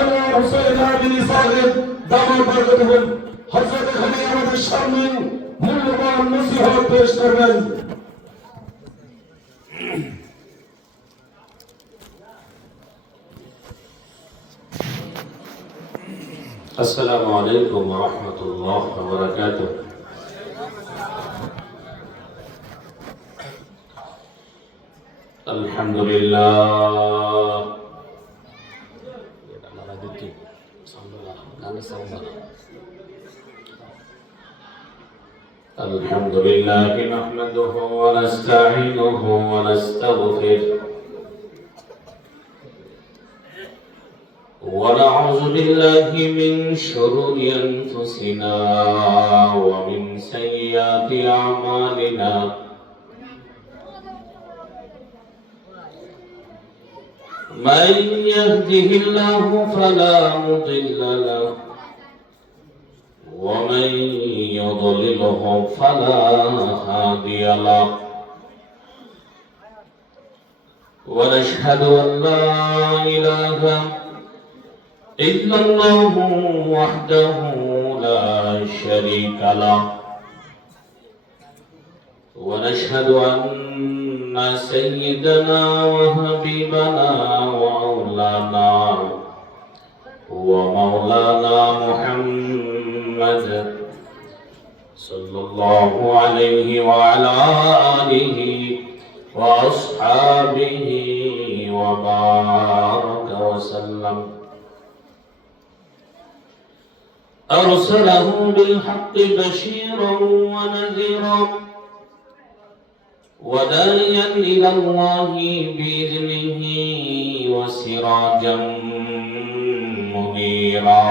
আনোয়ার হোসেন আবিনী সাহেব দামাল বরকতুহুম হযরত এখানে আমাদের সামনে মূল্যবান নসিহত পেশ করবেন। السلام عليكم ورحمة الله وبركاته. الحمد لله الحمد لله نحمده ونستعينه ونستغفره ونعوذ بالله من شرور أنفسنا ومن سيئات أعمالنا من يهده الله فلا مضل له ومن يضلله فلا هادي له ونشهد أن لا إله إلا الله وحده لا شريك له ونشهد أن سيدنا وحبيبنا ومولانا محمد صلى الله عليه وعلى آله وأصحابه وبارك وسلم أرسله بالحق بشيرا ونذيرا وداعيا إلى الله بإذنه وسراجا منيرا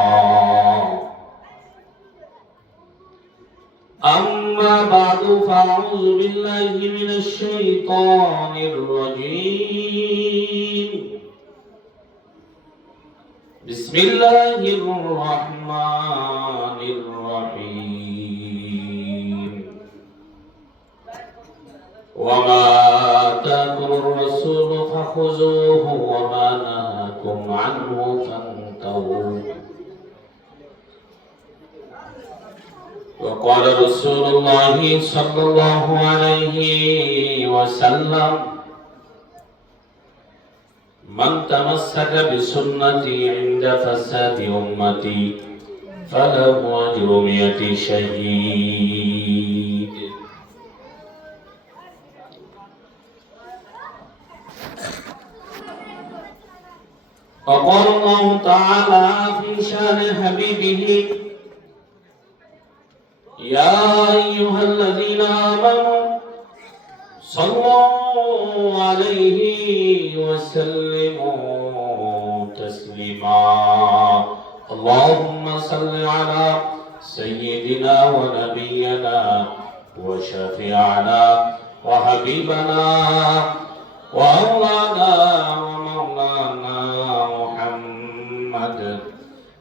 أما بعد فأعوذ بالله من الشيطان الرجيم بسم الله الرحمن الرحيم وما آتاكم الرسول فخذوه وما نهاكم عنه فانتهوا وقال رسول الله صلى الله عليه وسلم من تمسك بسنتي عند فساد أمتي فله أجر 100 شهيد. وقال الله تعالى في شان حبيبه يا أيها الذين آمنوا صلوا عليه وسلموا تسليما اللهم صل على سيدنا ونبينا وشفيعنا وحبيبنا ومولانا محمد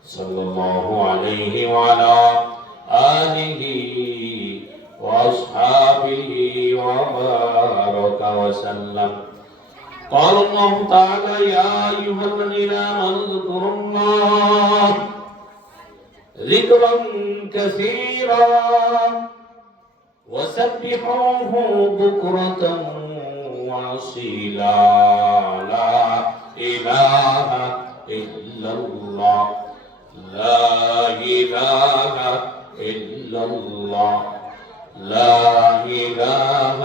صلى الله عليه وعلى آله وأصحابه وبارك وسلم. قال الله تعالى يا أيها الذين آمنوا اذكروا الله ذكرا كثيرا وسبحوه بكرة وأصيلا لا إله إلا الله لا إله إلا الله لا إله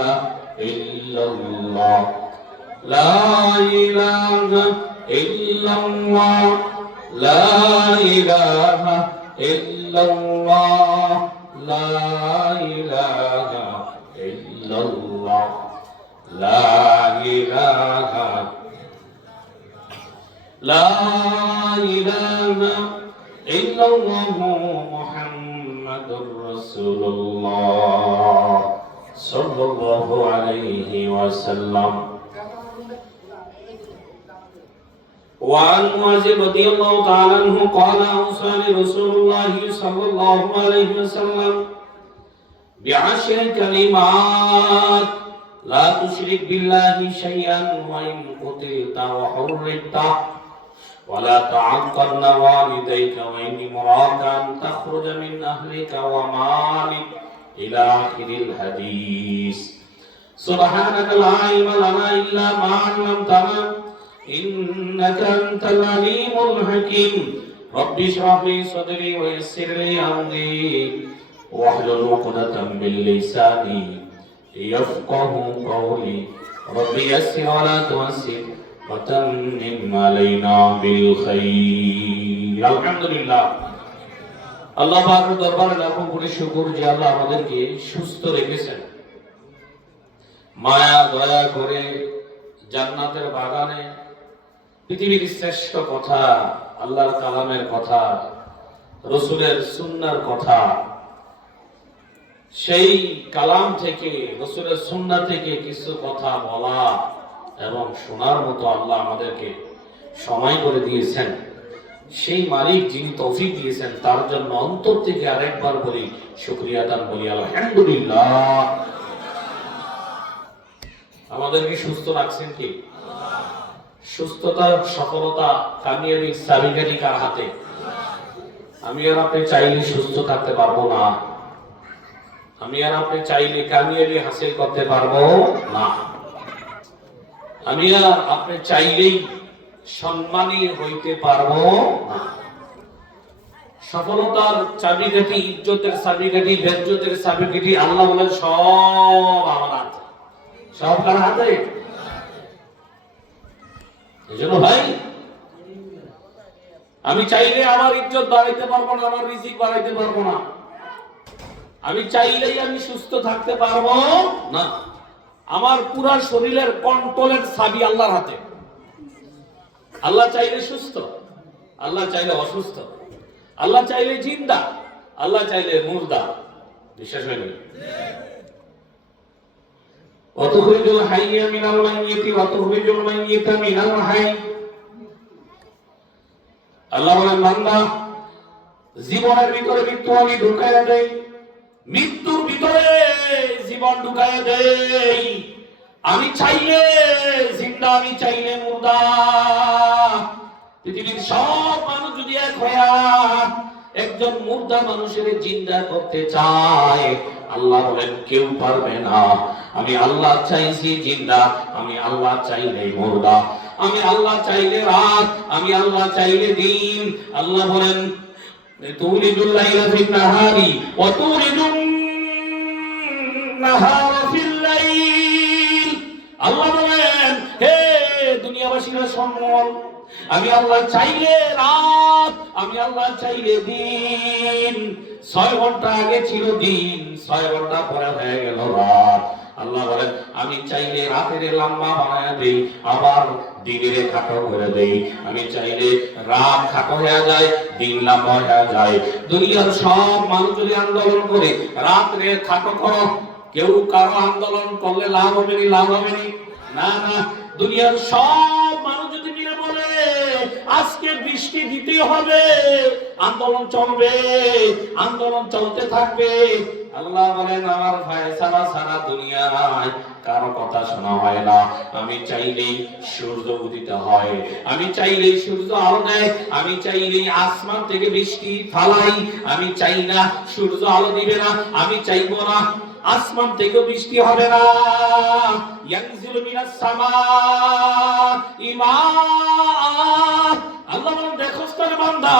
إلا الله لا إله إلا الله لا إله إلا الله لا إله إلا الله لا إله لا إله إلا الله محمد رسول الله صلى الله عليه وسلم. وعن معاذ رضي الله تعالى عنه قال أوصاني رسول الله صلى الله عليه وسلم ب10 كلمات لا تشرك بالله شيئا وإن قتلت وحررت ولا تعقن والديك وإني مراك أن تخرج من أهلك ومالك إلى آخر الحديث سبحانك لا علم لنا إلا ما علمتنا إنك أنت العليم الحكيم رب اشرح لي صدري ويسر لي أمري واحلل عقدة من لساني يفقه قولي رب يسر ولا تعسر وتمم علينا بالخير الحمد لله আল্লাহ পাকের দরবারে লাখো কোটি শুকর যে আল্লাহ আমাদেরকে সুস্থ রেখেছেন মায়া দয়া করে জান্নাতের বাগানে পৃথিবীর শ্রেষ্ঠ কথা আল্লাহর কালামের কথা রাসূলের সুন্নাহর কথা সেই কালাম থেকে রাসূলের সুন্নাহ থেকে কিছু কথা বলা এবং শোনার মতো আল্লাহ আমাদেরকে সময় করে দিয়েছেন সেই মালিক যিনি তৌফিক দিয়েছেন তার জন্য অন্তর থেকে আরেকবার বলি শুকরিয়া আদান বলি আলহামদুলিল্লাহ আমাদেরকে সুস্থ রাখছেন কি সুস্থতা সফলতা কামিয়াবি চাবিকাঠি কার হাতে আমি আর আপনি চাইলে সুস্থ থাকতে পারবো না আমি আর আপনি চাইলে কামিয়াবি হাসিল করতে পারবো না আমি আর আপনি চাইলেই সম্মানী হইতে পারবো না সফলতার চাবিকাঠি ইজ্জতের চাবিকাঠি বেজ্জতের চাবিকাঠি আল্লাহ বলেন সব আমার হাতে সব কার হাতে এজন্য ভাই আমি চাইলে আমার ইজ্জত বাড়াইতে পারবো না আমার রিজিক বাড়াইতে পারবো না আমি চাইলেই আমি সুস্থ থাকতে পারবো না আমার পুরা শরীরের কন্ট্রোলের চাবি আল্লাহর হাতে আল্লাহ চাইলে সুস্থ আল্লাহ চাইলে অসুস্থ আল্লাহ চাইলে জিন্দা আল্লাহ চাইলে মুর্দা বিশ্বাস হয়নি ওয়াতুখরিজুল হাইয়্যা মিনাল মাইয়্যিতি ওয়া তুখরিজুল মাইয়্যিতা মিনাল হাইয়্য আল্লাহ বলেন বান্দা জীবনের ভিতরে মৃত্যু আমি ঢুকায়া দেই মৃত্যুর ভিতরে জীবন ঢুকায়া দেই আমি চাইলে জিন্দা আমি চাইলে মুর্দা পৃথিবীর সব মানুষ যদি এক হইয়া একজন মুর্দা মানুষের জিন্দা করতে চায় আল্লাহ বলেন কেউ পারবে না আমি আল্লাহ চাইছি জিন্দা আমি আল্লাহ চাইলে মুর্দা আমি আল্লাহ চাইলে রাত আমি আল্লাহ চাইলে দিন আল্লাহ বলেন তুলিজুল লাইলা ফিন নাহারি ওয়া তুলিজুন নাহারা ফিল লাইল আল্লাহ বলেন হে দুনিয়াবাসীরা শুনুন আমি আল্লাহ চাইলে রাত আমি আল্লাহ চাইলে দিন 6 ঘন্টা আগে ছিল দিন 6 ঘন্টা পরে হয়ে গেল রাত আল্লাহ বলেন আমি চাইলে রাতের লম্বা বানায় দেই আবার দিনের খাটো করে দেই আমি চাইলে রাত খাটো হয়ে যায় দিন লম্বা হয়ে যায় দুনিয়ার সব মানুষ যদি আন্দোলন করে রাতে খাটো করো কেউ কারো আন্দোলন করলে লাভ হবে না না দুনিয়ার সব মানুষ যদি মিলে বলে আজকে বৃষ্টি দিতে হবে আন্দোলন চলবে আন্দোলন চলতে থাকবে আল্লাহ বলেন আমার ফয়সালা সারা দুনিয়ায় কারো কথা শোনা হয় না আমি চাইলেই সূর্য উদিত হয় আমি চাইলেই সূর্য আলো দেয় আমি চাইলেই আসমান থেকে বৃষ্টি ফালাই আমি চাই না সূর্য আলো দিবে না আমি চাইবো না আসমান থেকে বৃষ্টি হবে না ইয়ানজিলু মিনাস সামাই মা আল্লাহ বলেন দেখো তোর বান্দা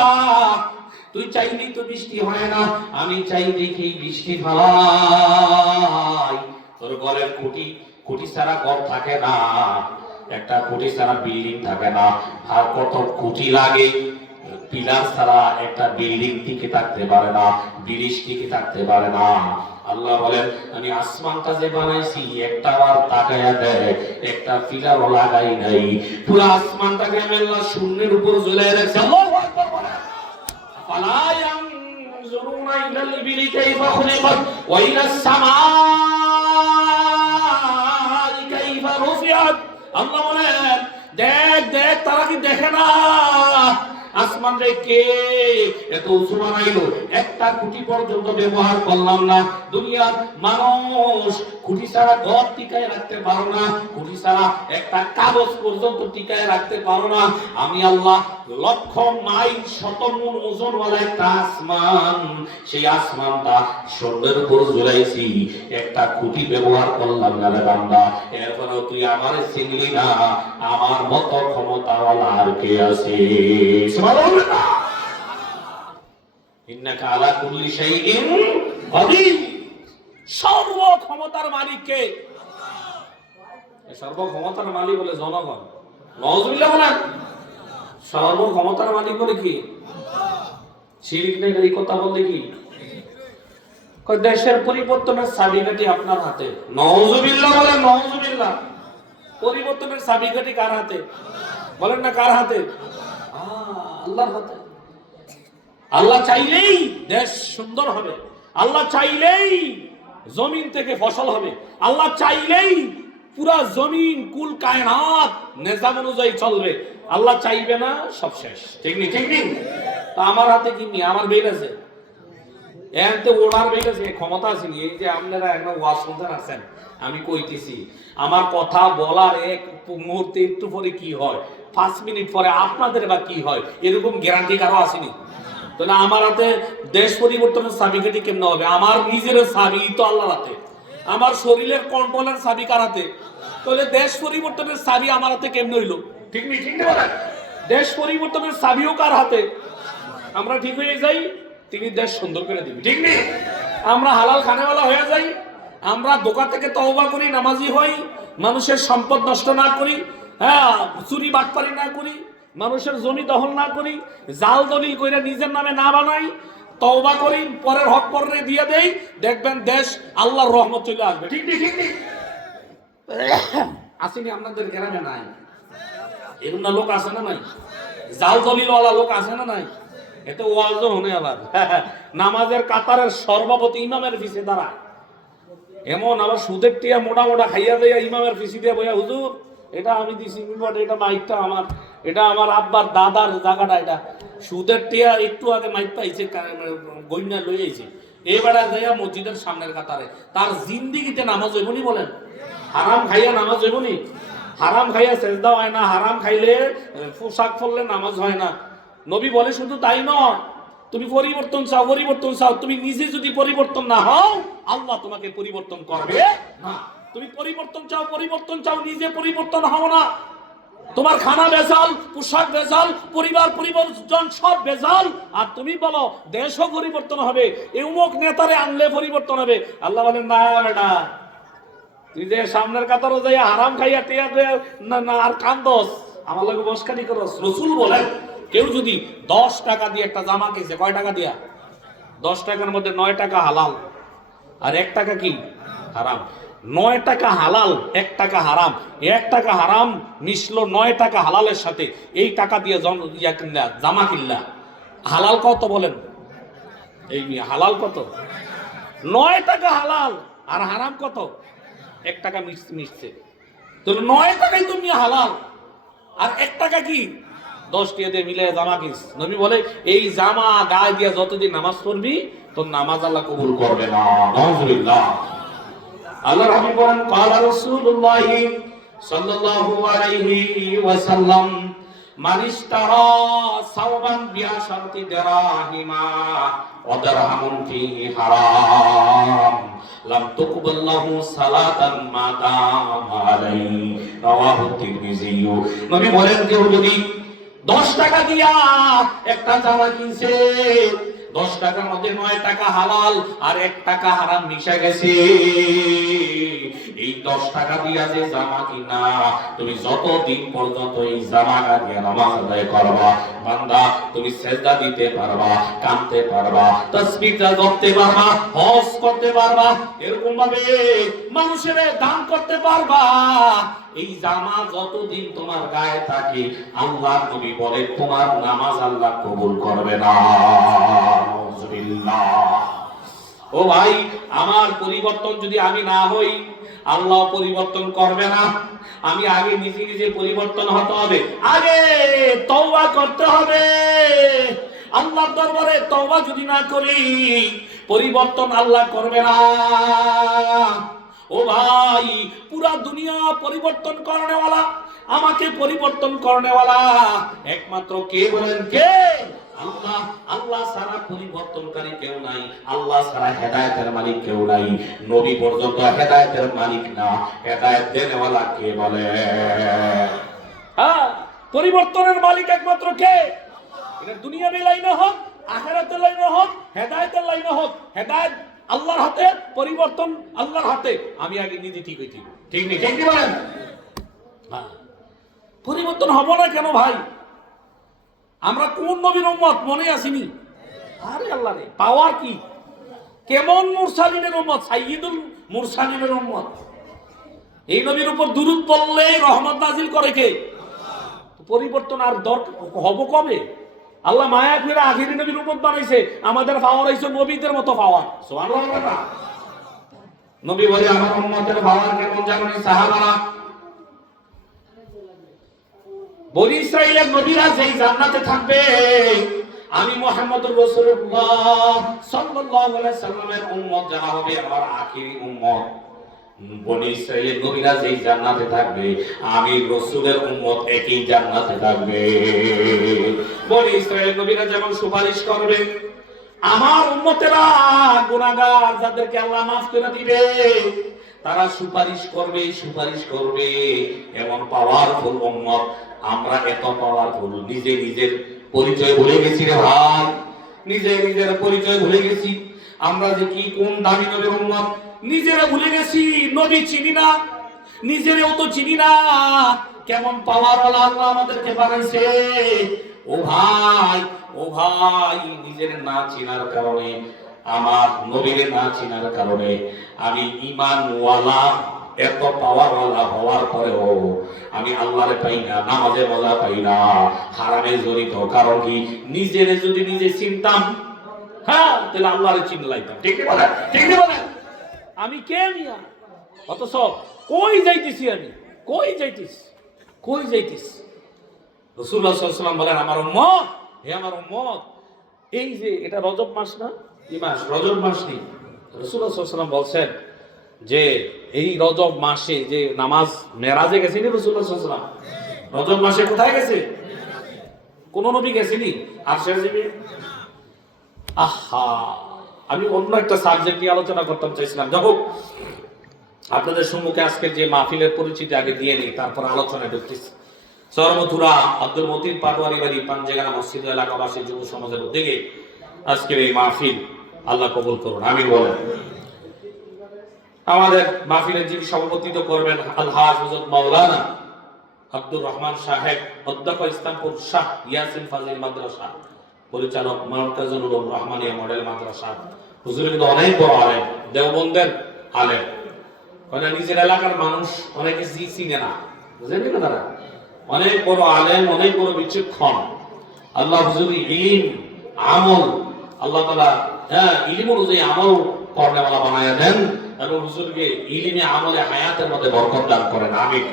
তুই চাইলি তো বৃষ্টি হয় না আমি চাই দেখি বৃষ্টি ফালাই তোর ঘরের কোটি সারা ঘর থাকে না একটা কোটি সারা বিল্ডিং থাকে না আর কত কোটি লাগে পিলার ছাড়া একটা বিল্ডিং টিকে থাকতে পারে না ব্রিজ টিকে থাকতে পারে না আল্লাহ বলেন আমি আসমানটা যে বানাইছি একটা বার তাকায়া দেয় একটা পিলারও লাগাই নাই পুরো আসমানটাকে আমি আল্লাহ শূন্যের উপর ঝুলায় রাখছি আল্লাহু আকবার বলেন ফালা ইয়ানজুরুনা ইলাল ইবিলি কাইফা খুলিকাত ওয়া ইলাস সামাই কাইফা রুফিআত আল্লাহ বলেন দেখ তারা কি দেখে না আসমান রে কে এত উঁচু বানাইলো, একটা খুঁটি পর্যন্ত ব্যবহার করলাম না। দুনিয়ার মানুষ খুঁটি ছাড়া ঘর টিকায় রাখতে পারো না, খুঁটি ছাড়া একটা কাগজ পর্যন্ত টিকায় রাখতে পারো না। আমি আল্লাহ লক্ষ মাইল শত মণ ওজনওয়ালা একটা আসমান, সেই আসমানটা সন্ধ্যের উপর ঝুলাইছি, একটা খুঁটি ব্যবহার করলাম না রে বান্দা। এরপরে তুই আমার চিনলি না, আমার মতো ক্ষমতাওয়ালা আর কে আছে? সুবহানাল্লাহ। ইন্নাকা আলা কুল্লি শাইইন কাদির। সর্ব ক্ষমতার মালিক কে? সর্ব ক্ষমতার মালিক বলে জনগণ। নাউযুবিল্লাহ বলেন। সর্ব ক্ষমতার মালিক বলে কি? শিরক নেই এই কথা বললে কি? দেশের পরিবর্তনের চাবিকাঠি আপনার হাতে। নাউযুবিল্লাহ বলেন, নাউযুবিল্লাহ। পরিবর্তনের চাবিকাঠি কার হাতে? বলেন না কার হাতে? আল্লাহর হাতে। আল্লাহ চাইলেই দেশ সুন্দর হবে, আল্লাহ চাইলেই জমিন থেকে ফসল হবে, আল্লাহ চাইলেই পুরা জমিন কুল কায়নাত নিজাম অনুযায়ী চলবে। আল্লাহ চাইবে না, সব শেষ। ঠিক নেই? ঠিক নেই? তা আমার হাতে কি নিয়ে আমার বেল আছে, এতে ওনার বেল আছে, ক্ষমতা আছে। এই যে আপনারা একটা ওয়াজ শুনতে আছেন, আমি কইতেছি, আমার কথা বলার এক মুহূর্তে একটু পরে কি হয়, 5 মিনিট পরে আপনাদের বা কি হয়, এরকম গ্যারান্টি কারো আসেনি। তাহলে আমার হাতে দেশ পরিবর্তনের চাবিকাঠি কেমন হবে? আমার নিজের চাবি তো আল্লাহর হাতে। আমার শরীরের কন্ট্রোলের চাবি কার হাতে? তাহলে দেশ পরিবর্তনের চাবি আমার হাতে কেমন হইলো? ঠিক নেই? ঠিক না? দেশ পরিবর্তনের চাবিও কার হাতে? আমরা ঠিক হয়ে যাই, তিনি দেশ সুন্দর করে দিবেন। ঠিক নেই? আমরা হালাল খানেওয়ালা হয়ে যাই, আমরা দোকান থেকে তওবা করি, নামাজি হই, মানুষের সম্পদ নষ্ট না করি, হ্যাঁ, চুরি বাটপারি না করি, মানুষের জমি দখল না করি, জাল দলিল কইরা নিজের নামে না বানাই, তওবা করি, পরের হক পরে দিয়ে দেই, দেখবেন দেশ আল্লাহর রহমত চলে আসবে। ঠিক নেই? ঠিক নেই? আসেনি আপনাদের গ্রামে? নাই এরকম লোক আছে না? নাই জাল দলিলওয়ালা লোক আছে না? নাই? এতে ওয়াজও হনে আবার নামাজের কাতারের সর্বপ্রতি ইমামের পিছে দাঁড়ায়, এমন আবার সুদের টিয়া মোটা মোটা খাইয়া দেয়া ইমামের পিছি দিয়ে বইয়া, হুজুর এটা আমি দিছি, এটা মাইকটা আমার, এটা আমার আব্বার দাদার জায়গাটা, এটা সুদের টিয়া একটু আগে মাইক পাইছে, গইনা লই আইছে, এবারে যাইয়া মসজিদের সামনের কাতারে। তার জিন্দিগিতে নামাজ হইবনি? বলেন, হারাম খাইয়া নামাজ হইবনি? হারাম খাইয়া সেজদা হয় না, হারাম খাইলে পোশাক পরলে নামাজ হয় না। নবী বলে শুধু তাই নয়, তুমি পরিবর্তন চাও, পরিবর্তন চাও, তুমি নিজে যদি পরিবর্তন না হও, আল্লাহ তোমাকে পরিবর্তন করবে না। তুমি পরিবর্তন চাও, পরিবর্তন চাও, নিজে পরিবর্তন হও না, তোমার খানা বেজাল, পোশাক বেজাল, পরিবার পরিবর্তন সব বেজাল, আর তুমি বলো দেশও পরিবর্তন হবে, অমুক নেতারে আনলে পরিবর্তন হবে। আল্লাহ বলেন না বেটা, তুই যে সামনের কাতারও যাই হারাম খাইয়া টিয়া না আর কান্দস, আমার লোক বসকানি করস। রাসূল বলেন, কেউ যদি 10 টাকা দিয়ে একটা জামা কিনছে, কয় টাকা দিয়া? 10 টাকার মধ্যে 9 টাকা হালাল আর 1 টাকা কি হারাম। 9 টাকা হালাল, 1 টাকা হারাম, 1 টাকা হারাম মিশলো 9 টাকা হালালের সাথে, এই টাকা দিয়ে কিনলা, জামা কিনলা, হালাল কত বলেন? এই হালাল কত? 9 টাকা হালাল আর হারাম কত? 1 টাকা মিশছে। তো 9 টাকাই তুমি হালাল আর 1 টাকা কি 10 টাকা দিয়ে মিলে জামা কিনছ। নবী বলে এই জামা গায়ে দিয়ে যতদিন নামাজ পড়বি তোর নামাজ আল্লাহ কবুল করবে না। নাউযুবিল্লাহ। আল্লাহর হাবিব বলেন, ক্বালা রাসূলুল্লাহ সাল্লাল্লাহু আলাইহি ওয়াসাল্লাম, মান ইশতারা সাওবান বিআশারতি দিরহামা ওয়া দিরহামুন ফিহি হারাম লাম তুকবাল লাহু সালাতান মা দামা আলাইহি। রাওয়াহু তিরমিজি। নবী বলেন, কেউ যদি 10 টাকা দিয়া একটা জামা কিনছে, 10 টাকার মধ্যে 9 টাকা হালাল আর 1 টাকা হারাম মিশে গেছে, এই 10 টাকা দিয়া যে জামা কিনা, তুমি যতদিন পর্যন্ত এই জামাটা দিয়ে নামাজ আদায় করবা, বান্দা তুমি সেজদা দিতে পারবা, কাঁদতে পারবা, তাসবিহটা করতে পারবা, হজ করতে পারবা, এরকম ভাবে মানুষের দান করতে পারবা, এই জামা যতদিন তোমার গায়ে থাকে, আল্লাহ নবী বলে তোমার নামাজ আল্লাহ কবুল করবে না। নাউযুবিল্লাহ। ও ভাই, আমার পরিবর্তন যদি আমি না হই, আল্লাহ পরিবর্তন করবে না। আমি আগে নিজে নিজে পরিবর্তন হতে হবে, আগে তওবা করতে হবে। আল্লাহর দরবারে তওবা যদি না করি, পরিবর্তন আল্লাহ করবে না। ও ভাই, পুরা দুনিয়া পরিবর্তন করনেওয়ালা, আমাকে পরিবর্তন করনেওয়ালা একমাত্র কে বলেন? কে? আল্লাহ। আল্লাহ ছাড়া পরিবর্তনকারী কেউ নাই, আল্লাহ ছাড়া হেদায়েতের মালিক কেউ নাই। নবী পর্যন্ত হেদায়েতের মালিক না, হেদায়েত দেনেওয়ালা কে বলে? হ্যাঁ, পরিবর্তনের মালিক একমাত্র কে? এটা দুনিয়াবি লাইনে হোক, আখিরাতের লাইনে হোক, হেদায়েতের লাইনে হোক, হেদায়েত আল্লাহর হাতে, পরিবর্তন আল্লাহর হাতে। আমি আগে নিজে ঠিক হইছি, ঠিক নেই? ঠিক বলেন? হ্যাঁ, পরিবর্তন হব না কেন ভাই? আমরা কোন নবীর উম্মত মনে আসিনি? আরে আল্লাহ রে, পাওয়ার কি? কেমন মুরসালিনের উম্মত, সাইয়্যিদুল মুরসালিনের উম্মত। এই নবীর উপর দুরূদ পড়লেই রহমত নাজিল করে কে? পরিবর্তন আর দরকার হব কবে? আল্লাহ মায়া করে আখিরি নবীর উম্মত বানাইছে, আমাদের পাওয়ার হইছে নবীদের মতো পাওয়ার। সুবহানাল্লাহ। নবী বলে আমার উম্মতের পাওয়ার কেমন জানেন? সাহাবারা, বনি ইসরাইলের নবীরা যেই জান্নাতে থাকবে, আমি মুহাম্মদুর রাসূলুল্লাহ সাল্লাল্লাহু আলাইহি সাল্লামের উম্মত যারা হবে, আমার আখিরি উম্মত, বনি ইসরাইলের নবীরা যেই জান্নাতে থাকবে, আমি রাসূলের উম্মত একই জান্নাতে থাকবে। বনি ইসরাইলের নবীরা যেমন সুপারিশ করবে, আমার উম্মতেরা গুনাহগার যাদেরকে আল্লাহ মাফ করে দিবে, তারা সুপারিশ করবে, সুপারিশ করবে। এমন পাওয়ারফুল উম্মত। আমরা এত পাওয়ারফুল, নিজে নিজের পরিচয় ভুলে গেছি রে ভাই, নিজে নিজের পরিচয় ভুলে গেছি। আমরা যে কি কোন দামি নবীর উম্মত নিজেরা ভুলে গেছি। নবী চিনি না, নিজেরেও তো চিনি না। কেমন পাওয়ারওয়ালা আল্লাহ আমাদেরকে বানাইছে। ও ভাই, ও ভাই, নিজের না চিনার কারণে, আমার নবীর না চিনার কারণে আমি ঈমানওয়ালা, এত পাওয়ারওয়ালা হওয়ার পরেও আমি আল্লাহরে পাই না, নামাজে মজা পাই না, হারামে জড়িত। কারণ কি? নিজেরে যদি নিজে চিনতাম, হ্যাঁ, তাহলে আল্লাহরে চিনলাইতাম। ঠিক বলে? ঠিক বলে? আমি কে মিয়া? অথচ কই যাইতেছি আমি? কই যাইতেছি? কই যাইতেছি? রাসূলুল্লাহ সাল্লাল্লাহু আলাইহি ওয়াসাল্লাম বলেন, আমার উম্মত, হে আমার উম্মত, এই যে এটা রজব মাস না? এই মাস রজব মাস নেই। রাসূলুল্লাহ সাল্লাল্লাহু আলাইহি ওয়াসাল্লাম বলছেন যে এই রজব মাসে যে নামাজ মেরাজে গেছেনি রাসূলুল্লাহ সাল্লাল্লাহু আলাইহি ওয়াসাল্লাম, রজব মাসে কোথায় গেছে? কোন নবী গেছেনি? আরশের জিবে? আহা, আমি অন্য একটা সাবজেক্ট নিয়ে আলোচনা করতে চাইছিলাম। যখন আপনাদের সম্মুখে আজকে যে মাহফিলের পরিচিতি আগে দিয়ে নিই, তারপর আলোচনায় ঢুকতেছি। সরমথুরা আব্দুল মতিন পাটোয়ারি বাড়ি পাঞ্জেগানা মসজিদ এলাকাবাসী যুব সমাজের উদ্যোগে আজকের এই মাহফিল আল্লাহ কবুল করুন, আমি বলেন। আমাদের মাহফিলের যিনি সভাপতিত্ব করবেন আলহাজ হযরত মাওলানা আব্দুর রহমান সাহেব, অধ্যক্ষ ইসলামপুর শাহ ইয়াসিন ফাজিল মাদ্রাসা, পরিচালক মার্কাজুল উলুম রহমানিয়া মডেল মাদ্রাসা। হুজুর কিন্তু অনেক বড় আলেম, দেওবন্দের আলেম। মানে নিজের এলাকার মানুষ অনেকে চিনে না, বুঝলেন না? তারা অনেক বড় আলেম, অনেক বড় বিচক্ষণ। আল্লাহ হুজুর ইলম আমল, আল্লাহ তাআলা ইলম অনুযায়ী আমল করনেওয়ালা বানায়া দেন এবং হুজুরকে ইলমে আমলে হায়াতের মধ্যে বরকত দান করেন, আমিন।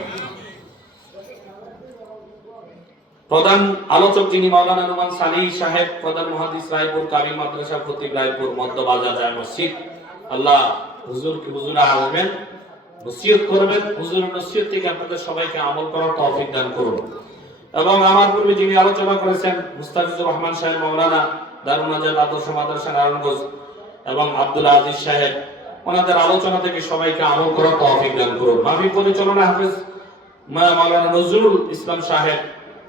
প্রধান আলোচক যিনি মাওলানা নুমান সানি সাহেব, প্রধান মুহাদ্দিস রায়পুর কামিল মাদ্রাসা, খতিব রায়পুর মধ্য বাজার জামে মসজিদ। আল্লাহ হুজুরা আসবেন, নসিহত করবেন। হুজুরের নসিহত থেকে আপনাদের সবাইকে আমল করার তৌফিক দান করুন। এবং আমার পূর্বে যিনি আলোচনা করেছেন মুস্তাফিজুর রহমান সাহেব, মাওলানা দারুন নাজাত আদর্শ মাদ্রাসা নারায়ণগঞ্জ, এবং আব্দুল আজিজ সাহেব, ওনাদের আলোচনা থেকে সবাইকে আমল করার তৌফিক দান করুন। মাহফিল পরিচালনা হাফেজ মাওলানা নজরুল ইসলাম সাহেব,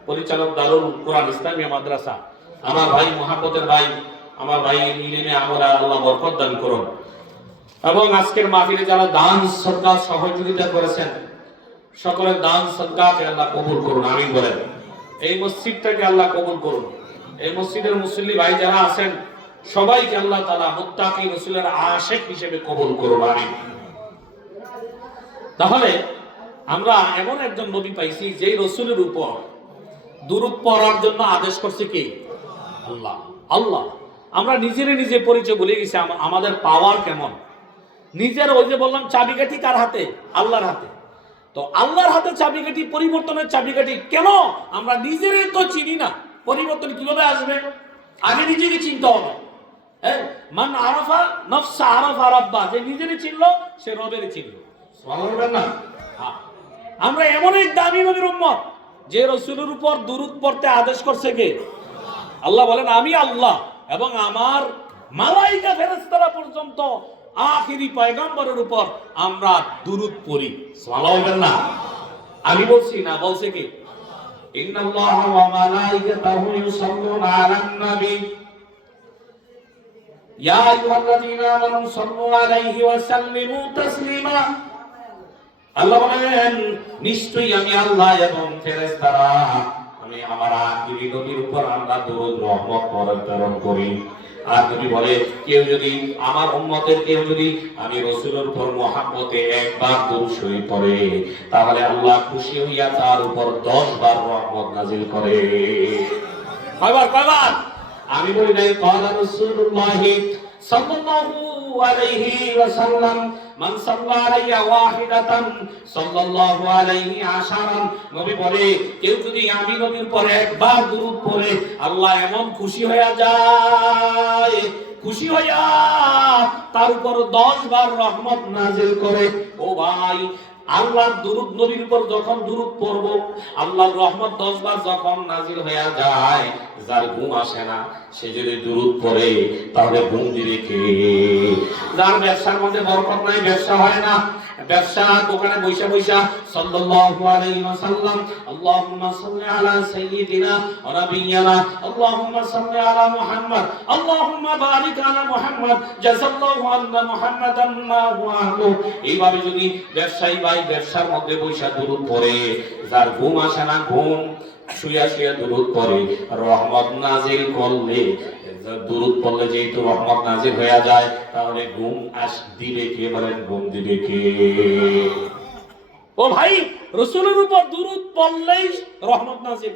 পরিচালক দারুল কোরআন ইসলামিয়া মাদ্রাসা। আমার ভাই, মুহাব্বতের ভাই, আমার ভাইয়ের ইলমে আমলে আল্লাহ বরকত দান করুন। এবং আজকের মাহফিলে যারা দান সদকা সহযোগিতা করেছেন, সকলের দান সদকাকে আল্লাহ কবুল করুন, আমিন বলেন। এই মসজিদটাকে আল্লাহ কবুল করুন। এই মসজিদের মুসল্লি ভাই যারা আছেন, সবাইকে আল্লাহ তাআলা মুত্তাকি রাসূলের আশিক হিসেবে কবুল করুন, আমিন। তাহলে আমরা এমন একজন নবী পাইছি যেই রাসূলের উপর দুরূদ পড়ার জন্য আদেশ করছে কি? আল্লাহ। আল্লাহ। আমরা নিজে পরিচয় ভুলে গেছি আমাদের পাওয়ার কেমন। নিজের ওই যে বললাম চাবিকাঠি কার হাতে? আল্লাহর হাতে। তো আল্লাহর হাতে চাবিকাঠি, পরিবর্তনের চাবিকাঠি কেন? আমরা নিজেরই তো চিনি না। পরিবর্তন কিভাবে আসবে? আগে নিজেকে চিনতে হবে। হ্যাঁ, মান আরাফা নফসা আরাফা রাব্বা, যে নিজেকে চিনলো সে রবেরই চিনলো। সুবহানাল্লাহ না? হ্যাঁ। আমরা এমন এক দামি নবীর উম্মত যে রাসূলের উপর দুরূদ পড়তে আদেশ করছে কে? আল্লাহ বলেন আমি আল্লাহ এবং আমার মালাইকা ফেরেশতারা পর্যন্ত আখিরি পয়গম্বরের উপর আমরা দুরূদ পড়ি। সুবহানাল্লাহ না? আমি বলছি না, বলছে কি? ইন্নাল্লাহা ওয়া মালাইকাতাহু ইউসাল্লুনা আলান নবী ইয়া আইয়ুহাল্লাযীনা আমানু সাল্লু আলাইহি ওয়া সাল্লিমু তাসলিমা। আল্লাহ বলেন নিশ্চয়ই আমি আল্লাহ এবং ফেরেশতারা আমি আমার আখিরি নবীর উপর আমরা দরুদ রহমত প্রেরণ করি। আর নবী বলে কেউ যদি আমার উম্মতের কেউ যদি আমি রাসূলের উপর মহব্বতে একবার দরুদ শরীফ পড়ে তাহলে আল্লাহ খুশি হইয়া তার উপর 10 বার রহমত নাযিল করে। কয়বার? আমি বলি নাই ক্বালা রাসূলুল্লাহ সাল্লাল্লাহু আলাইহি ওয়াসাল্লাম মান সাল্লা আলাইয়া ওয়াহিদাতান সাল্লাল্লাহু আলাইহি আশারান। নবী বলে কেউ যদি আমি নবীর উপর একবার দরুদ পড়ে আল্লাহ এমন খুশি হয়ে যায়, খুশি হইয়া তার উপর 10 বার রহমত নাযিল করে। ও ভাই, আল্লাহর দুরূদ নবীর উপর যখন দুরূদ পড়ব আল্লাহর রহমত 10 বার যখন নাযিল হয়ে যায়, যার ঘুম আসে না সে যদি দুরূদ পড়ে তাহলে ঘুম দিবে কে? যার ব্যবসার মধ্যে বরকত নাই, ব্যবসা হয় না, ব্যবসা দোকানে বৈশা বৈশা সাল্লাল্লাহু আলাইহি ওয়াসাল্লাম আল্লাহুম্মা সাল্লি আলা সাইয়্যিদিনা ওয়া নাবিয়্যিনা আল্লাহুম্মা সাল্লি আলা মুহাম্মদ আল্লাহুম্মা বারিক আলা মুহাম্মদ জাযাল্লাহু আন্না মুহাম্মাদান মা হুয়া আহলু। এইভাবে যদি ব্যবসায়ী ভাই ব্যবসার মধ্যে বৈশা দুরূদ পড়ে, যার ঘুম আসে না ঘুম শুয়া শুয়া দুরূদ পড়ে, রহমত নাযিল করলে দুরূদ পড়লে যেহেতু রহমত নাযিল হয়ে যায় তাহলে ঘুম দিবে কে? বলেন ঘুম দিবে কে? ও ভাই, রাসূলের উপর দুরূদ পড়লেই রহমত নাযিল।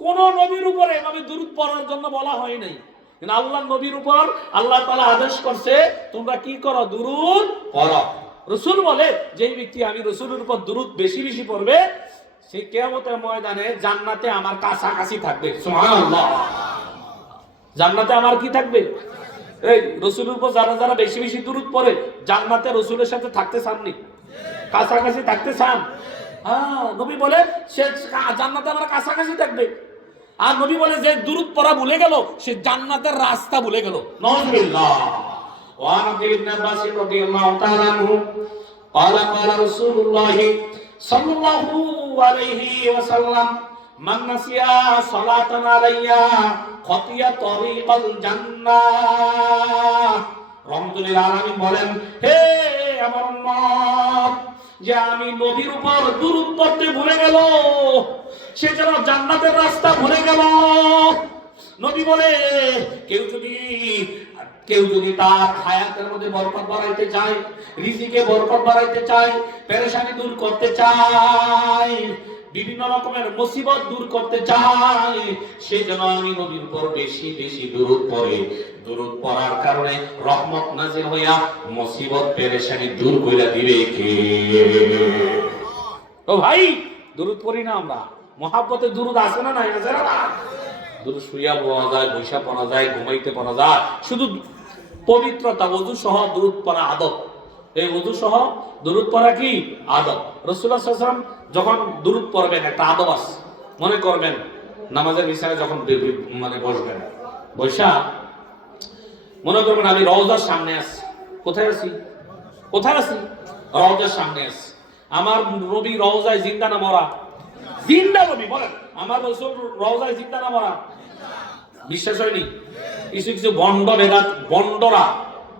কোন নবীর উপর এভাবে দুরূদ পড়ার জন্য বলা হয় নাই, কিন্তু আল্লাহর নবীর উপর আল্লাহ তাআলা আদেশ করছে তোমরা কি করো? দুরূদ পড়ো। রাসূল বলে যেই ব্যক্তি আমি রাসূলের উপর দুরূদ বেশি বেশি পড়বে সে কিয়ামতের ময়দানে জান্নাতে আমার কাছাকাছি থাকবে। সুবহানাল্লাহ। জান্নাতে আমার কি থাকবে? এই রাসূলের উপর যারা যারা বেশি বেশি দুরূদ পড়ে জান্নাতে রাসূলের সাথে থাকতে চাননি? কাছাকাছি থাকতে চান? হ্যাঁ, নবী বলে সে জান্নাতে আমার কাছাকাছি থাকবে। আর নবী বলে যে দুরূদ পড়া ভুলে গেল সে জান্নাতের রাস্তা ভুলে গেল। নাউযুবিল্লাহ। ওয়া আবি ইবনে আব্বাস রাদিয়াল্লাহু তাআলা আনহু قال قال رسول الله صلى الله عليه وسلم من نسي صلاة علي خطي طريق الجنة। রহমতুল্লাহ আলামিন বলেন হে আমার উম্মত, যে আমি নবীর উপর দুরূদ পড়তে ভুলে গেল সে যেন জান্নাতের রাস্তা ভুলে গেল। নবী বলে কেউ যদি তার হায়াতের মধ্যে বরকত বাড়াইতে চায়, রিজিকে বরকত বাড়াইতে চায়, পেরেশানি দূর করতে চায়, বিভিন্ন রকমের মুসিবত দূর করতে চায়, সে যেন আমি নবীর উপর বেশি বেশি দুরূদ পড়ে। দুরূদ পড়ার কারণে রহমত নাযিল হইয়া মুসিবত পেরেশানি দূর কইরা দিবে কে? ও ভাই, দুরূদ পড়ি না আমরা? মহাব্বতে দুরূদ আছে না? নাই আছে না? দুরূদ শুইয়া পড়া যায়, বৈশা পড়া যায়, ঘুমাইতে পড়া যায়। শুধু পবিত্রতা, ওযু সহ দুরূদ পড়া আদব। এই ওযু সহ দুরূদ পড়া কি আদব। রাসূলুল্লাহ সাল্লাল্লাহু আলাইহি ওয়াসাল্লাম যখন দুরূদ পড়বেন একটা আদব আছে, মনে করবেন নামাজের বিছানায় যখন বসবেন, বৈশা মনে করবেন আমি রওজার সামনে আছি। কোথায় আছি? রওজার সামনে আছি। আমার নবী রওজায় জিন্দা না মরা? জিন্দা নবী। বলেন আমার রাসূল রওজায় জিন্দা না মরা? বিশ্বাস হয়নি? কিছু কিছু বন্ডরা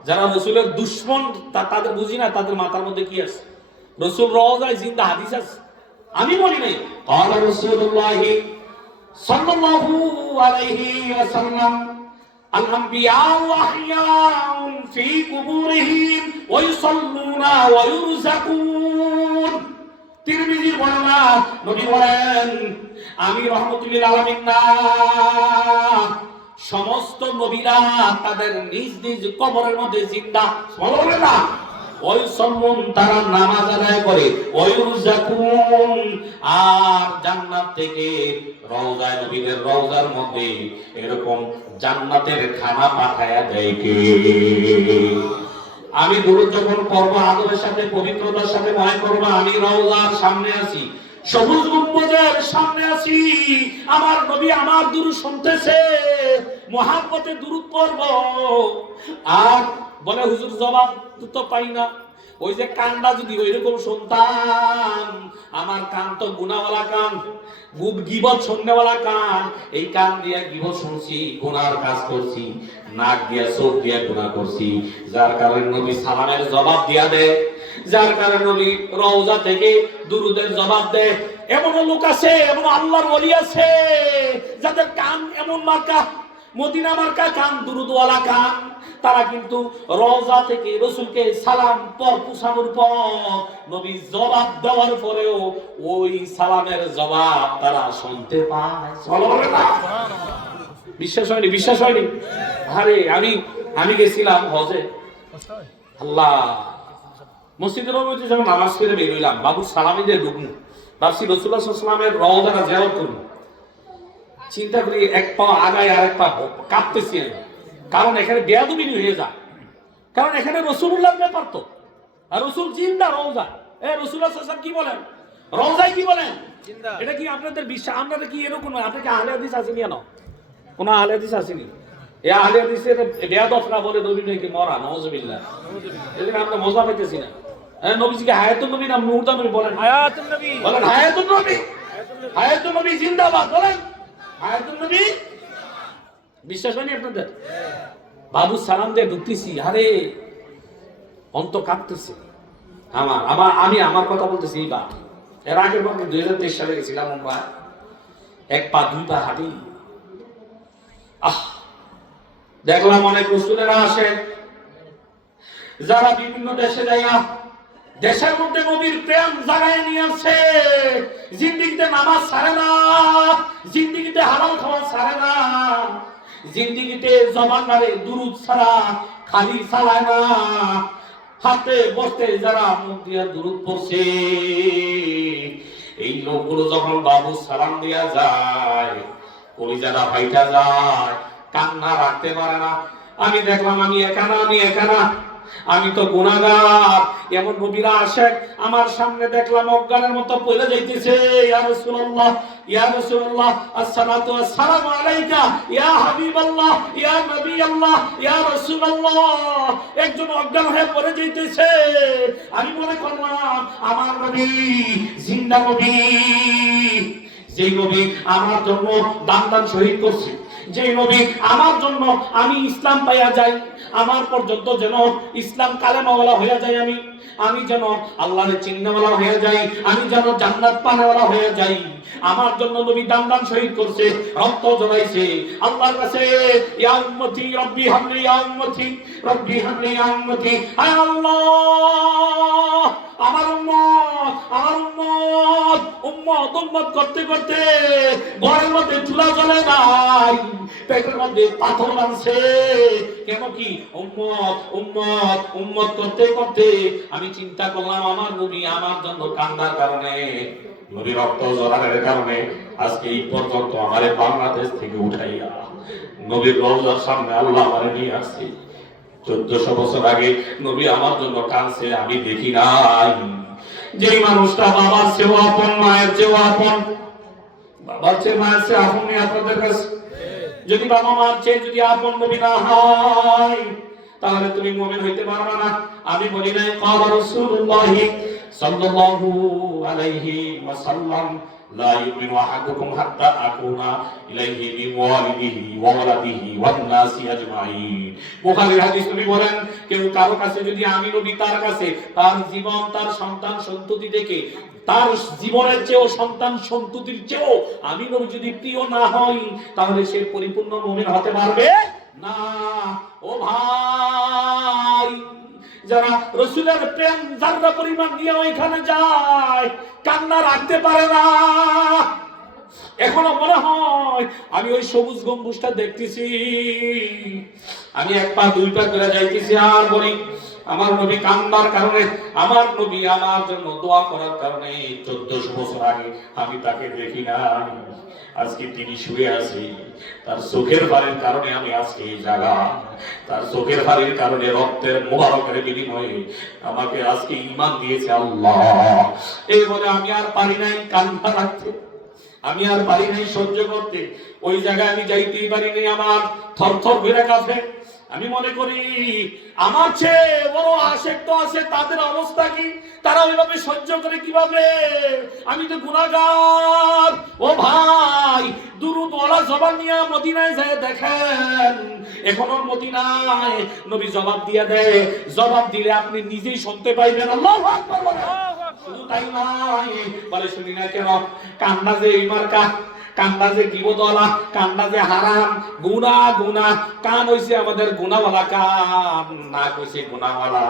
যারা রাসূলের দুশমন তাদের বুঝি না তাদের মাথার মধ্যে কি আছে। রাসূল রওজায় জিন্দা, হাদিস আছে, আমি বলি নাই। ক্বালা রাসূলুল্লাহ সাল্লাল্লাহু আলাইহি ওয়াসাল্লাম আল আম্বিয়া ওয়া আহইয়াউন ফি কুবুরিহিম ওয়া ইউসাল্লুনা ওয়া ইউরযাকুন। তিরমিজির বর্ণনা, নবী বলেন আমি রাহমাতুল লিল আলামিন না, সমস্ত নবীরা তাদের নিজ নিজ কবরের মধ্যে জিন্দা। সুবহানাল্লাহ। ওই সল্লুন তারা নামাজ আদায় করে, ওই রুজাকুন আর জান্নাত থেকে রওজায় নবীদের রওজার মধ্যে এরকম জান্নাতের খানা পাঠায়া দেয় কে? আমি দুরূদ যখন পড়বো আদবের সাথে পবিত্রতার সাথে মনে করবো আমি রওজার সামনে আছি, সবুজ গম্বুজের সামনে আছি, আমার নবী আমার দুরূদ শুনতেছে, মুহাব্বতে দুরূদ পড়ব। আর বলে হুজুর জবাব তো পাই না। ওই যে কানটা যদি ওইরকম শুনতাম, আমার কান তো গুনাহওয়ালা কান, গীবত শুননেওয়ালা কান, এই কান দিয়ে গীবত শুনছি, গুনার কাজ করছি, নাক দিয়া চোখ দিয়া গুনাহ করছি, যার কারণে নবী সালামের জবাব দিয়া দেয়, যার কারণে নবী রওজা থেকে দুরুদের জবাব দেয়। এমন লোক আছে, এমন আল্লাহর ওলি আছে যাদের কান এমন মার্কা, মদিনা মার্কা কান, দুরুদওয়ালা কান, তারা কিন্তু রওজা থেকে রাসূলকে সালাম পৌঁছানোর পর নবী জবাব দেওয়ার পরেও ওই সালামের জবাব তারা শুনতে পায়। সুবহানাল্লাহ। বিশ্বাস হয়নি? বিশ্বাস হয়নি? আরে আমি গেছিলাম হজে, আল্লাহ মসজিদের মধ্যে যখন নামাজ পড়ে বের হইলাম, বাবু সালামি দিয়ে ঢুকবো, ভাবছি রাসূলুল্লাহ সাল্লাল্লাহু আলাইহি ওয়াসাল্লামের রওজাটা জিয়ারত করব। চিন্তা করি এক পা আগায় আর এক পা কাঁপতেছি আমি, কারণ এখানে বেয়াদবি হয়ে যায়, কারণ এখানে রাসূলুল্লাহর ব্যাপার তো, আর রাসূল জিন্দা রওজা। রাসূলুল্লাহ সাল্লাল্লাহু আলাইহি ওয়াসাল্লাম কি বলেন? রওজায় কি বলেন? জিন্দা। এটা কি আপনাদের বিশ্বাস? আপনাদের কি এরকম? আপনাকে আহলে হাদিস আসেনি কেন? কোন আহলে হাদিস আসেনি? এই আহলে হাদিসের বেয়াদবরা বলে নবী নাকি মরা, নাউযুবিল্লাহ। এদিকে আমরা মজা পাইতেছি না। নবীজিকে হায়াতুন নবী না মুর্দা নবী বলেন? হায়াতুন নবী বলেন। হায়াতুন নবী, হায়াতুন নবী জিন্দাবাদ বলেন। হায়াতুন নবী। বিশ্বাস হয়নি আপনাদের? বাবু সালাম দিয়ে ঢুকতেছি, আরে অন্তর কাঁপতেছে আমি আমার কথা বলতেছি। এইবার এর আগের বার 2023 সালে গেছিলাম আমরা, এক পা দুই পা হাঁটি, দেখলাম অনেক রাসূলেরা আসে যারা বিভিন্ন দেশে যাইয়া দেশের মধ্যে নবীর প্রেম জাগায় নিয়ে আসে, জিন্দেগিতে নামাজ ছাড়ে না, জিন্দেগিতে হালাল খাওয়া ছাড়ে না, জিন্দেগিতে জবান নারে দুরূদ ছাড়া খালি চালায় না, হাতে বসতে যারা মুখ দিয়া দুরূদ পড়ছে, এই লোকগুলো যখন বাবু সালাম দিয়া যায়, কলিজাটা ফাইটা যায়, কান্না রাখতে পারে না। আমি দেখলাম আমি একা না, আমি তো গুনাহগার। এমন নবীরা আসে আমার সামনে, দেখলাম অজ্ঞানের মতো পড়ে যাইতেছে, ইয়া রাসূলুল্লাহ, ইয়া রাসূলুল্লাহ, আসসালাতু ওয়াসসালামু আলাইকা ইয়া হাবিবাল্লাহ, ইয়া নবী আল্লাহ, ইয়া রাসূলুল্লাহ। একজন অজ্ঞান হয়ে পড়ে যাইতেছে, আমি মনে করলাম আমার নবী জিন্দা নবী, যেই নবী আমার জন্য দান শহীদ করছে, যে নবী আমার জন্য আমি ইসলাম পাইয়া যাই, আমার পর্যন্ত যেন ইসলাম কালেমাওয়ালা হয়ে যায়, আমি যেন আল্লাহর চিহ্নওয়ালা হয়ে যাই, আমি যেন জান্নাত পানেওয়ালা হয়ে যাই, আমার জন্য নবী দান শহীদ করছে, রক্ত ঝরাইছে। আল্লাহর কাছে ইয়া উম্মতি রব্বি হাবলি, ইয়া উম্মতি রব্বি হাবলি, ইয়া উম্মতি, আয় আল্লাহ আমার উম্মত করতে করতে ঘরের মধ্যে চুলা জ্বলে নাই, পেটের মধ্যে পাথর বাঁধছে, কেন কি উম্মত করতে করতে আমি চিন্তা করলাম আমার নবী আমার জন্য কান্নার কারণে, নবী রক্ত ঝরানোর কারণে আজকে এই পর্যন্ত আমারে বাংলাদেশ থেকে উঠাইয়া নবীর রওজার সামনে আল্লাহ আমারে নিয়ে আসছে। 1400 বছর আগে নবী আমার জন্য কাঁদছে, আমি দেখি নাই। যেই মানুষটা বাবার চেয়েও আপন, মায়ের চেয়েও আপন, বাবার চেয়ে মায়ের চেয়ে আপন আপনাদের কাছে, যদি বাবা মার চেয়ে যদি আপন নবী না হয় তাহলে তুমি মুমিন হইতে পারবে না। আমি বলি নাই ক্বালা রাসূলুল্লাহ সাল্লাল্লাহু আলাইহি ওয়াসাল্লাম লা ইউমিনু আহাদুকুম হাত্তা আকুনা ইলাইহি বিওয়ালিদিহি ওয়া ওয়ালাদিহি ওয়ান নাসি আজমাইন। বুখারীর হাদিস নবী বলেন, কেউ কারো কাছে যদি আমি নবী তার কাছে তার জীবন, তার সন্তান সন্ততি দেখে, তার জীবনের চেয়েও সন্তান সন্ততির চেয়েও আমি নবী যদি প্রিয় না হই, তাহলে সে পরিপূর্ণ মুমিন হতে পারবে না। ও ভাই, যারা রাসূলের প্রেম জাররা পরিমাণ নিয়ে ওইখানে যায়, কান্না রাখতে পারে না, এখনো মনে হয় আমি ওই সবুজ গম্বুজটা দেখতেছি। আমি এক পা দুই পা করে যাইতেছি আর বলি আমার নবী কান্নার কারণে, আমার নবী আমার জন্য দোয়া করার কারণে 1400 বছর আগে আমি তাকে দেখি না। আজকে তিনি শুয়ে আছি, তার চোখের বাড়ির কারণে আমি আজকে এই জায়গা, তার চোখের বাড়ির কারণে রক্তের মোবারকের বিনিময়ে আমাকে আজকে ঈমান দিয়েছে আল্লাহ। এই বলে আমি আর পারি নাই কান্না রাখতে, আমি আর পারি নাই সহ্য করতে। ওই জায়গায় আমি যাইতেই পারি নাই, আমার থরথর ঘুরে কাঁপে। আমি মনে করি আমার চেয়ে বড় আশেক তো আছে, তাদের অবস্থা কি, তারা ওইভাবে সহ্য করে কিভাবে? আমি তো গুনাহগার। ও ভাই, দুরূদ ওয়ালা জবান নিয়ে মদিনায় যায় দেখেন, এখনো মদিনায় নবী জবাব দিয়ে দেয়, জবাব দিলে আপনি নিজেই শুনতে পাইবেন। আল্লাহু আকবার বলেন। শুধু তাই নয়, বলে শুনি না কেন, কান্না যে এই মার্কা, কান্না যে গিবতওয়ালা, কান্না যে হারাম, গুনাহ গুনাহ। কান হইছে আমাদের গুনাহওয়ালা কান, নাক হইছে গুনাহওয়ালা,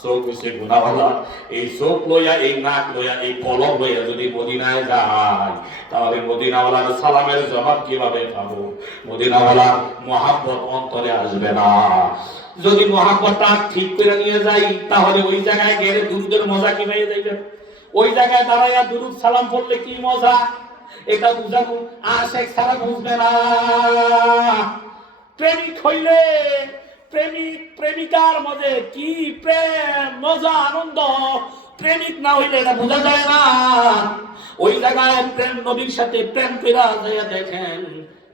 চোখ হইছে গুনাহওয়ালা। এই চোখ লইয়া, এই নাক লইয়া, এই কলম লইয়া যদি মদিনায় যায়, তাহলে মদিনাওয়ালার সালামের জবাব কিভাবে পাবো? মদিনাওয়ালার মহাব্বত অন্তরে আসবে না। যদি মহাব্বতটা ঠিক করে নিয়ে যাই, তাহলে ওই জায়গায় গেলে দুরুদের মজা কি পেয়ে যাইবেন। ওই জায়গায় দাঁড়াইয়া দুরুদ সালাম পড়লে কি মজা, এটা বুঝানো আশেক ছাড়া বুঝবে না। প্রেমিক হইলে প্রেমিক প্রেমিকার মধ্যে কি প্রেম, মজা, আনন্দ, প্রেমিক না হইলে এটা বোঝা যায় না। ওই জায়গায় প্রেম, নবীর সাথে প্রেম কইরা যায় দেখেন,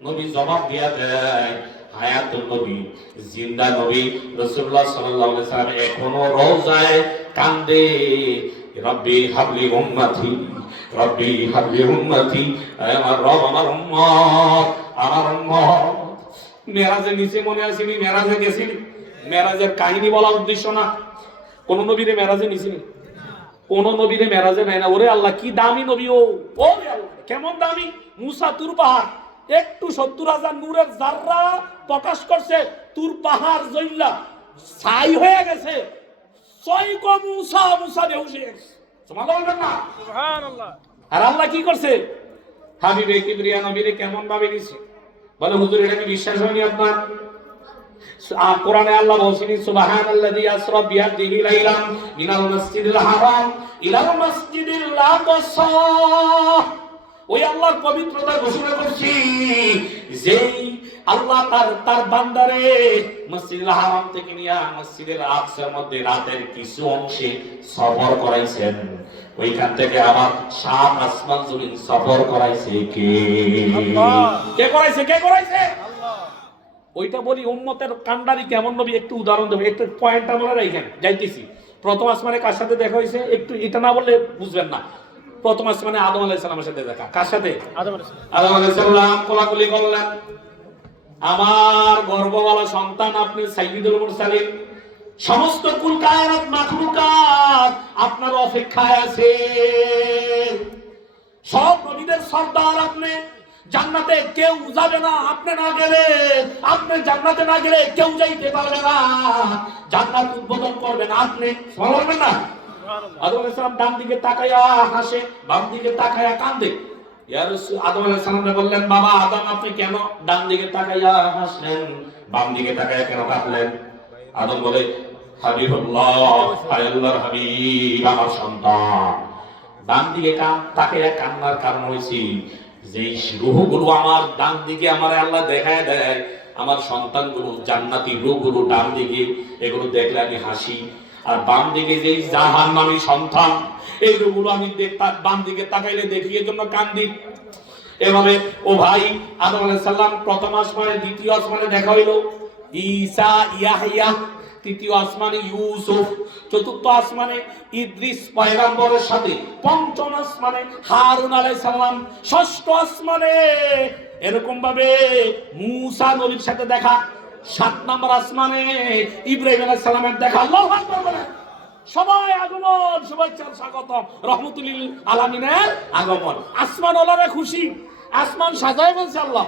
নবী জবাব দিয়া দেয়। হায়াতুল নবী, জিন্দা নবী রাসূলুল্লাহ সাল্লাল্লাহু আলাইহি সাল্লাম এখনো রওজায় কান্দে, রব্বি হাবলি উম্মতি, রব্বি হাবলি উম্মতি, আমার রব আমার উম্মত, আমার উম্মত। মেরাজে নিচে মনে আসেনি, মেরাজে গেছিনি, মেরাজের কাহিনী বলা উদ্দেশ্য না। কোন নবীরে মেরাজে নিছিনি? কোন নবীরে মেরাজে নাই না। ওরে আল্লাহ, কি দামি নবী ও, ওরে আল্লাহ কেমন দামি। মুসা তুর পাহাড়, একটু 70,000 নূরের জাররা প্রকাশ করছে, তুর পাহাড় জইল্লা ছাই হয়ে গেছে। ছয়ক মুসা, মুসা বেহুশ হয়ে গেছে। সুবহানাল্লাহ বলবেন না? সুবহানাল্লাহ। আর আল্লাহ কি করছে? হাবিবে কিবরিয়া নবীরে কেমন ভাবে নিছে? বলে হুজুর এটা কি বিশ্বাস হয়নি আপনার? কোরআনে আল্লাহ বলছেন সুবহানাল্লাযী আসরা বিআবদিহি লাইলাম মিনাল মাসজিদিল হারাম ইলাল মাসজিদিল আকসা। ওই আল্লাহর পবিত্রতা ঘোষণা করছি, যেই আল্লাহ তার বান্দারে মসজিদুল হারাম থেকে নিয়ে মসজিদের আকসার মধ্যে রাতের কিছু অংশে সফর করাইছেন, ওইখান থেকে আবার 7 আসমান জমিন সফর করাইছে কে? আল্লাহ। কে করাইছে? কে করাইছে? আল্লাহ। ওইটা বলি উম্মতের কান্ডারি কেমন নবী, একটু উদাহরণ দেব, একটু পয়েন্টটা মনে রাখেন। যাইতেছি প্রথম আসমানে কার সাথে দেখা হয়েছে, একটু এটা না বললে বুঝবেন না। প্রথম আসমানে আদম আলাইহিস সালামের সাথে দেখা। কার সাথে? আদম আলাইহিস সালাম কোলাকুলি করলেন, আমার গর্ভওয়ালা সন্তান আপনি সাইয়্যিদুল মুরসালিন, সমস্ত কুল কায়নাত মাখলুকাত আপনার অপেক্ষায় আছে, সব নবীদের সর্দার আপনি। জান্নাতে কেউ যাবে না আপনি না গেলে, আপনি জান্নাতে না গেলে কেউ যাইতে পারবে না। জান্নাত উদ্বোধন করবেন আপনি, বলবেন না? আদম আলাইহিস সালাম ডান দিকে তাকায়া হাসে, বাম দিকে তাকায়া কাঁদে। আদম আলাইহিস সালাম বললেন, বাবা আদম আপনি কেন ডান দিকে তাকায়া হাসলেন, বাম দিকে তাকায়া কেন কাঁদলেন? আদম বলে, হাবিবুল্লাহ, আল্লাহর হাবিব, আমার সন্তান, ডান দিকে তাকায়া কান্নার কারণ হইছে যে রূহগুলো আমার ডান দিকে আমার আল্লাহ দেখায় দেয়, আমার সন্তানগুলো জান্নাতি রূহগুলো ডান দিকে, এগুলো দেখলে আমি হাসি। আর বাম দিকে যে জাহান্নামী সন্তান, এই রূহগুলো আমি বাম দিকে তাকাইলে দেখি, এর জন্য কান্দি। এভাবে ও ভাই আদম আলাইহিস সালাম প্রথম আসমানে, দ্বিতীয় আসমানে দেখা হইলো ঈসা, ইয়াহইয়া, তৃতীয় আসমানে ইউসুফ, চতুর্থ আসমানে ইদ্রিস পয়গম্বরের সাথে, পঞ্চম আসমানে হারুন আলাইহিস সালাম, ষষ্ঠ আসমানে এরকম ভাবে মুসা নবীর সাথে দেখা, 7 নম্বর আসমানে ইব্রাহিম আলাইহিস সালামের দেখা। আল্লাহু আকবার বলেন। সবাই আগমন, শুভেচ্ছা, স্বাগতম, রহমতুল লিল আলামিনের আগমন। আসমান ওলারা খুশি, আসমান সাজায় বলছে আল্লাহ।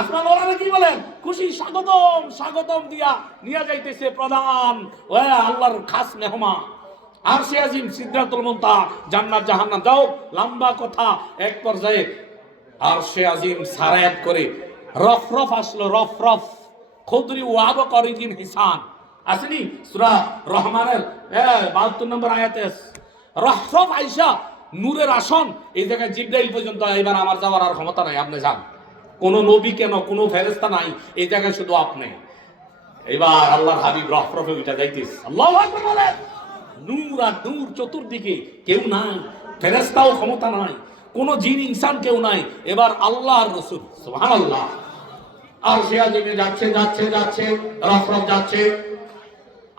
আসমান ওলারা কি বলেন? খুশি, স্বাগতম, স্বাগতম দিয়া নিয়ে যাইতেছে প্রধান ও আল্লাহর খাস মেহমান আরশে আজিম, সিদরাতুল মুনতাহা, জান্নাত জাহান্নাম। যাও লম্বা কথা, এক পর্যায়ে আরশে আজিম সারায়াত করে রফ রফ আসলো, রফ রফ খুদরি ওয়াবা করিদিন হিসান আসেনি সূরা রহমানের 72 নম্বর আয়াতে রফ রফ আইসা নূরের আসন এই জায়গায় জিবরাইল পর্যন্ত। এবার আমার যাওয়ার আর ক্ষমতা নাই, আপনি যান। কোন নবী কেন, কোন ফেরেশতা নাই এই জায়গায়, শুধু আপনি। এবার আল্লাহর হাবিব রফ রফে উঠা যাইতেছে, আল্লাহু আকবার বলেন। নূর আর নূর চতুর্দিকে, কেউ নাই, ফেরেশতাও ক্ষমতা নাই, কোন জিন ইনসান কেউ নাই। এবার আল্লাহর রাসূল সুবহানাল্লাহ আরশে আজিমে যাচ্ছে যাচ্ছে যাচ্ছে, রফ রফ যাচ্ছে।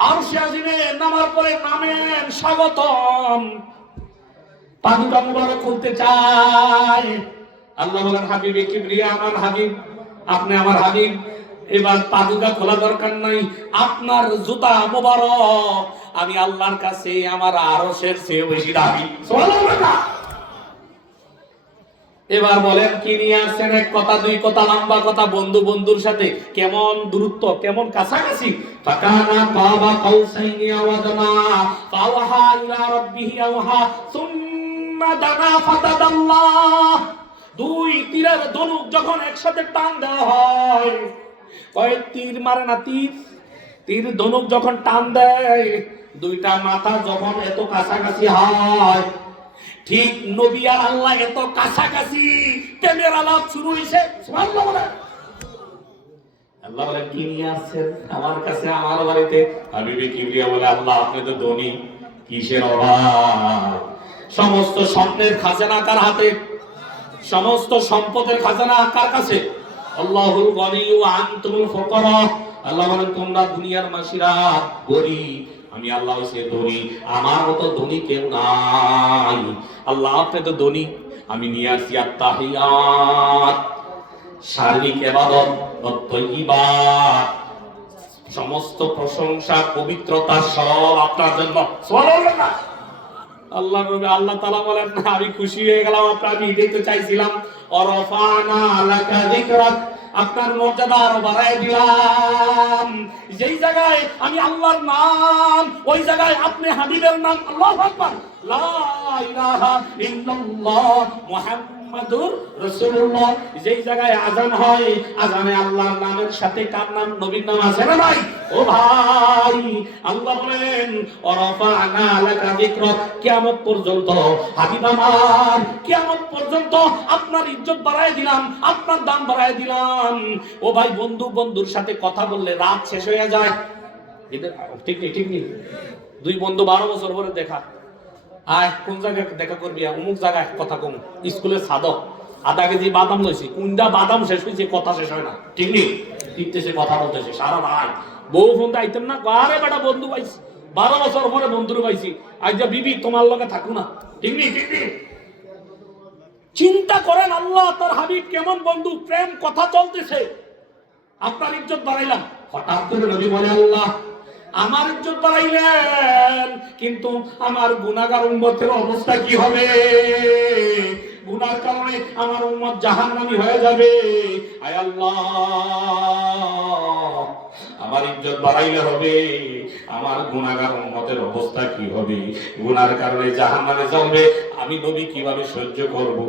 আরশে আজিমে নামার পরে নামেন স্বাগতম, পাদুকা মুবারক খুলতে চায়। আল্লাহ বলেন, হাবিবে কিবরিয়া আমার হাবিব, আপনি আমার হাবিব, এবার পাদুকা খোলা দরকার নাই, আপনার জুতা মুবারক আমি আল্লাহর কাছে আমার আরশের চেয়ে বেশি দাবি। সুবহানাল্লাহ। এবার বলেন কি নিয়ে আসছেন? এক কথা, দুই কথা, লম্বা কথা, বন্ধু বন্ধুর সাথে কেমন দূরত্ব, কেমন কাছাকাছি। ফাকানা কাবা কাউসাইনি আও আদনা ফাওহা ইলা রাব্বিহি আওহা সুম্মা দানা ফাতাদাল্লাহ। দুই তীরের ধনুক যখন একসাথে টান দেওয়া হয়, কয়েক তীর মারে না, তীর ধনুক যখন টান দেয়, দুইটা মাথা যখন এত কাছাকাছি হয়, ঠিক নবী আর আল্লাহ এত কাছাকাছি, প্রেমের আলাপ শুরু হইছে। সুবহানাল্লাহ বলেন। আল্লাহ বলেন, কি নিয়ে আসছেন আমার কাছে, আমার বাড়িতে? হাবিবে কিবরিয়া বলে, আল্লাহ আপনি তো ধনী, কিসের অভাব? সমস্ত স্বপ্নের খাজানা কার হাতে? সমস্ত সম্পদের খাজানা কার কাছে? আল্লাহুল গনি ওয়া আনতুমুল ফুকারা। আল্লাহ বলেন, তোমরা দুনিয়ার মাসিরা গরীব, আমি আল্লাহ হইছে ধনী, আমার মতো ধনী কেউ নাই। আল্লাহ আপনি তো ধনী, আমি নিয়ে আসি আত-তাহিয়াত, শারীরিক ইবাদত, তাইয়্যিবাত, সমস্ত প্রশংসা পবিত্রতা সব আপনার জন্য। সুবহানাল্লাহ। আল্লাহ নবী, আল্লাহ তাআলা বলেন, না আমি খুশি হয়ে গেলাম, আমি দেখতে চাইছিলাম। ওয়ারাফানা লাকা যিকরাক, আপনার মর্যাদা আরো বাড়ায় দিলাম। যেই জায়গায় আমি আল্লাহর নাম, ওই জায়গায় আপনি হাবিবের নাম। আল্লাহু আকবার, লা ইলাহা ইল্লাল্লাহ মুহাম্মাদুর রাসূলুল্লাহ। যেই জায়গায় আযান হয়, আযানে আল্লাহর নামের সাথে কার নাম? নবীর নাম আছে না নাই? ও ভাই, আল্লাহ বলেন, ওয়ারাফানা লাকা যিকরাক, কিয়ামত পর্যন্ত হাবিব আমার, কিয়ামত পর্যন্ত আপনার ইজ্জত বাড়ায় দিলাম, আপনার দাম বাড়ায় দিলাম। ও ভাই, বন্ধু বন্ধুর সাথে কথা বললে রাত শেষ হয়ে যায়। ঠিক নেই, ঠিক নেই। দুই বন্ধু 12 বছর পরে দেখা, আয় কোন জায়গায় দেখা করবি? অমুক জায়গায়, কথা কম, স্কুলের ছাদক, আধা কেজি বাদাম লইছি, কোনটা বাদাম শেষ হয়েছে, কথা শেষ হয় না, ঠিক নেই? টিপতেছে, কথা বলতেছে সারা রাত। বউ ফোন আইতেন না, আরে বেটা বন্ধু পাইছি, 12 বছর পরে বন্ধুর পাইছি, আজ যা বিবি তোমার লগে থাকু না, ঠিক নেই? ঠিক নেই। চিন্তা করেন, আল্লাহ তার হাবিব কেমন বন্ধু, প্রেম কথা চলতেছে, আপনার ইজ্জত বাড়াইলাম। হঠাৎ করে নবী বলে, আল্লাহ আমার ইজ্জত বাড়াইলেন, কিন্তু আমার গুনাহগার উম্মতের অবস্থা কি হবে? গুনার কারণে আমার উম্মত জাহান্নামী হয়ে যাবে। আয় আল্লাহ, আমার ইজ্জত বাড়াইলে হবে, আমার গুনাহগার উম্মতের অবস্থা কি হবে? গুনার কারণে জাহান্নামে যাবে, আমি নবী কিভাবে সহ্য করব?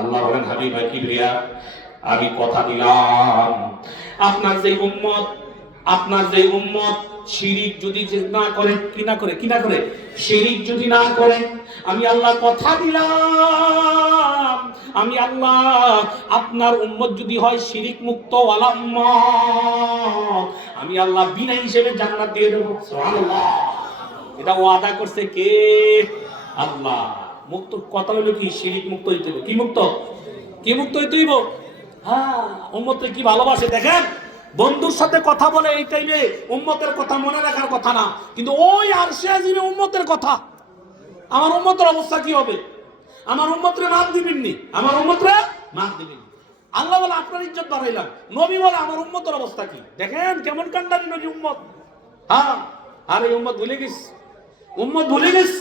আল্লাহ বলেন, হাবিব কিবরিয়া, আমি কথা দিলাম, আপনার যে উম্মত শিরিক যদি না করে, কি না করে, শিরিক যদি না করে, আমি আল্লাহ কথা দিলাম, আমি আল্লাহ আপনার উম্মত যদি হয় শিরিক মুক্ত ওয়ালা উম্মত, আমি আল্লাহ বিনা হিসেবে জান্নাত দিয়ে দেব। সুবহানাল্লাহ। এটা ওয়াদা করছে কে? আল্লাহ। মুক্ত কথা হলো কি? শিরিক মুক্ত হইতে হবে। কি মুক্ত? কি মুক্ত হইতে হইব? হ্যাঁ, উম্মতকে কি ভালোবাসে দেখেন। বন্ধুর সাথে কথা বলে এই টাইমে উম্মতের কথা মনে রাখার কথা না, কিন্তু ওই আরশে আজিমে উম্মতের কথা। আমার উম্মতের অবস্থা কি হবে? আমার উম্মতরে মাফ দিবেননি, আমার উম্মতরে মাফ দিবেননি। আল্লাহ বলে, আপনার ইজ্জত বাড়াইলাম। নবী বলে, আমার উম্মতের অবস্থা কি? দেখেন কেমন কান্ডারি নবী উম্মত। হ্যাঁ, আর এই উম্মত ভুলে গেছ,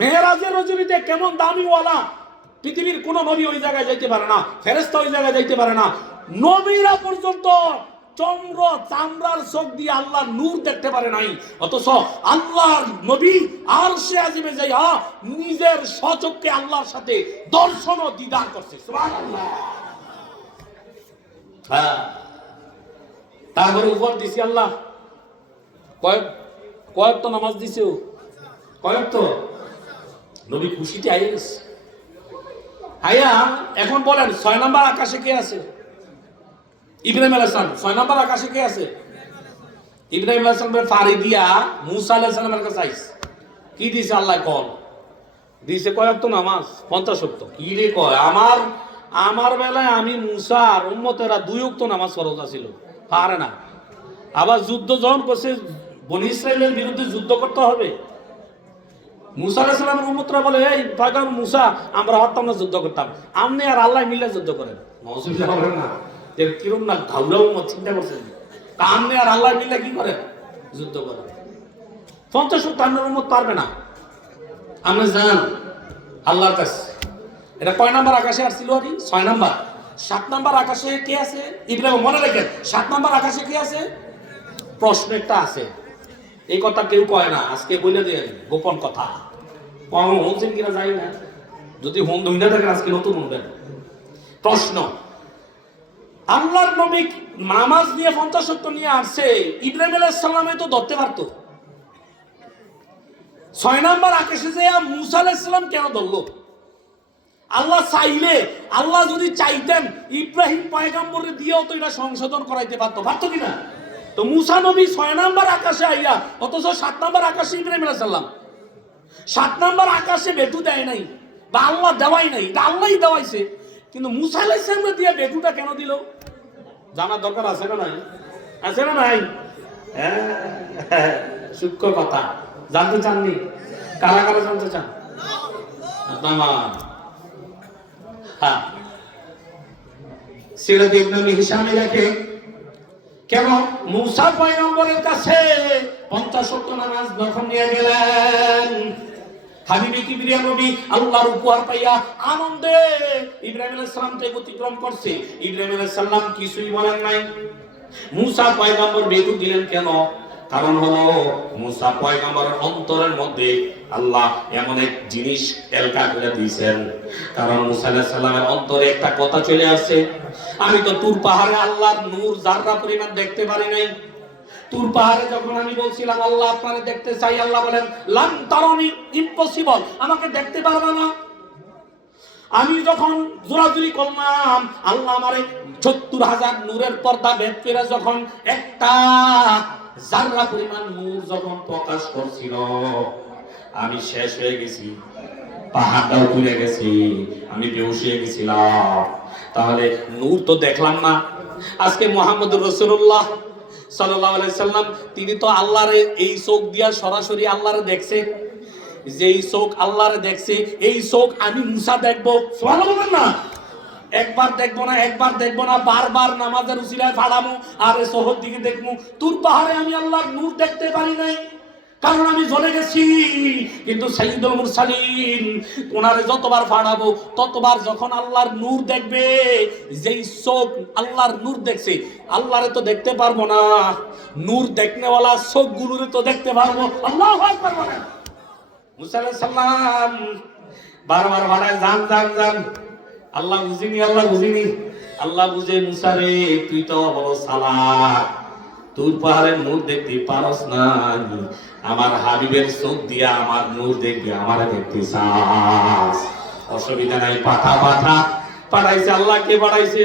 মেহেরাজের রজনীতে কেমন দামি ওয়ালা। পৃথিবীর কোন নবী ওই জায়গায় যাইতে পারে না, ফেরেশতা ওই জায়গায় যাইতে পারে না। নবীরা পর্যন্ত চামড়ার চোখ দিয়ে আল্লাহর নূর দেখতে পারে নাই, অথচ আল্লাহর নবী আরশে আজিমে যাইয়া নিজের স্বচক্ষে আল্লাহর সাথে দর্শন ও দিদার করছে। সুবহানাল্লাহ। হ্যাঁ, তারপরে উপর দিছি আল্লাহ কয়েক তো নামাজ দিছে, কয়েক তো নবী খুশিতে আইয়া গেছে। আইয়া এখন বলেন 6 নম্বর আকাশে কে আছে? ইব্রাহিম আলাইহিস সালাম। 6 নম্বর আকাশে কে আছে? ইব্রাহিম আলাইহিস সালামের ফাড়ি দিয়া মুসা আলাইহিস সালামের কাছে আইছে। কি দিছে আল্লাহ? কল দিছে কয়েক তো নামাজ 50 ওয়াক্ত। কি রে কয়, আমার বেলায় আমি মুসার উম্মতেরা 2 ওয়াক্ত নামাজ ফরজ ছিল, পারে না। আবার যুদ্ধ যখন করছে বনি ইসরাইলের বিরুদ্ধে যুদ্ধ করতে হবে, মুসা আলাইহিস সালামের উম্মতরা বলে, এই পয়গম্বর মুসা, আমরা হতাম না, যুদ্ধ করতাম। আপনি আর আল্লাহ মিলে যুদ্ধ করেন। নওয়াজুবিল্লাহ বলেন না, যে কিরম না ঘাউলা উম্মত, চিন্তা করছেন। আপনি আর আল্লাহ মিলে কি করেন? যুদ্ধ করেন। 50 ওয়াক্ত আপনার উম্মত পারবে না। আপনি যান আল্লাহর কাছে। এটা কয় নাম্বার আকাশে আসছিল? আর 6 নাম্বার। 7 নাম্বার আকাশে কে আছে? ইব্রাহিম, মনে রাখেন 7 নাম্বার আকাশে কে আছে? প্রশ্ন একটা আছে, এই কথা কেউ কয় না, আজকে বলে দেন গোপন কথা। শুনছেন কিনা যাই না, যদি হোম ধুইনা থাকেন আজকে নতুন শুনবেন। প্রশ্ন, আল্লাহর নবী নামাজ নিয়ে 50 ওয়াক্ত নিয়ে আসছে, ইব্রাহিম আলাইহিস সালামে তো ধরতে পারতো। 6 নাম্বার আকাশে যে মুসা আলাইহিস সালাম কেন ধরলো? আল্লাহ চাইলে, আল্লাহ যদি চাইতেন ইব্রাহিম পয়গম্বরে দিয়েও তো এটা সংশোধন করাইতে পারতো কিনা? তো মুসা নবী 6 নাম্বার আকাশে আইয়া, অথচ 7 নাম্বার আকাশে ইব্রাহিম আলাইহিস সালাম। 7 নাম্বার আকাশে বেটু দেয় নাই, বা আল্লাহ দেওয়াই নাই, এটা আল্লাহই দেওয়াইছে। কিন্তু মুসা আলাইহিস সালাম দিয়ে বেটুটা কেন দিল? জানার দরকার আছে না নাই? আছে না নাই? হ্যাঁ, সূক্ষ্ম কথা। জানতে চাননি? কারা কারা জানতে চান? হ্যাঁ, সিরাত ইবনে হিশামে লেখে, কেন মুসা পয়গম্বরের কাছে 50 ওয়াক্ত নামাজ যখন নিয়ে গেলেন, হাবিবে কিবরিয়া নবী আল্লাহর উপহার পাইয়া আনন্দে ইব্রাহিম আলাইহিস সালামকে অতিক্রম করছে। ইব্রাহিম আলাইহিস সালাম কিছুই বলেন নাই। মুসা পয়গম্বর বেদু দিলেন কেন? কারণ হলো মুসা পয়গম্বরের অন্তরের মধ্যে আল্লাহ এমন এক জিনিস এলকা করে দিয়েছেন। কারণ মুসা আলাইহিস সালামের অন্তরে একটা কথা চলে আসছে, আমি তো তুর পাহাড়ে আল্লাহর নূর যাররা পরিমাণ দেখতে পারি নাই। তুর পাহাড়ে যখন আমি বলছিলাম আল্লাহ আপনারে দেখতে চাই, আল্লাহ বলেন লান তারানি, ইম্পসিবল, আমাকে দেখতে পারবে না। আমি যখন জোরাজুরি করলাম, আল্লাহ আমারে ৭০,০০০ নূরের পর্দা ভেদ করে যখন একটা যাররা পরিমাণ নূর যখন প্রকাশ করছিল, আমি শেষ হয়ে গেছি, পাহাড়টাও ঘুরে গেছি, আমি বেহুশ হয়ে গেছিলাম। তাহলে নূর তো দেখলাম না। আজকে মুহাম্মদুর রাসূলুল্লাহ সাল্লাল্লাহু আলাইহি সাল্লাম, তিনি তো আল্লাহর এই চোখ দিয়া সরাসরি আল্লাহরে দেখছে। যেই চোখ আল্লাহরে দেখছে, এই চোখ আমি মুসা দেখবো, সুবহানাল্লাহ না? একবার দেখবো না, বারবার নামাজের উসিলায় ফাড়ামু, আর শহর দিকে দেখমু। তুর পাহাড়ে আমি আল্লাহর নূর দেখতে পারি নাই, কারণ আমি জ্বলে গেছি। কিন্তু সাইয়্যিদুল মুরসালিন, ওনারে যতবার ফাড়াবো ততবার যখন আল্লাহর নূর দেখবে, যেই চোখ আল্লাহর নূর দেখছে, আল্লাহরে তো দেখতে পারবো না, নূর দেখনেওয়ালা চোখগুলোরে তো দেখতে পারবো। আল্লাহু আকবার বলেন। মুসা আলাইহিস সালাম বারবার ফাড়ায়, যান। আল্লাহ বুঝিনি। আল্লাহ বুঝে, মুসা রে তুই তো বড় চালাক, তুর পাহাড়ের নূর দেখতে পারস না, আমার হাবিবের চোখ দিয়া আমার নূর দেখবি, আমারে দেখতে চাস, অসুবিধা নাই, পাঠাইছে। আল্লাহ কে পাঠাইছে?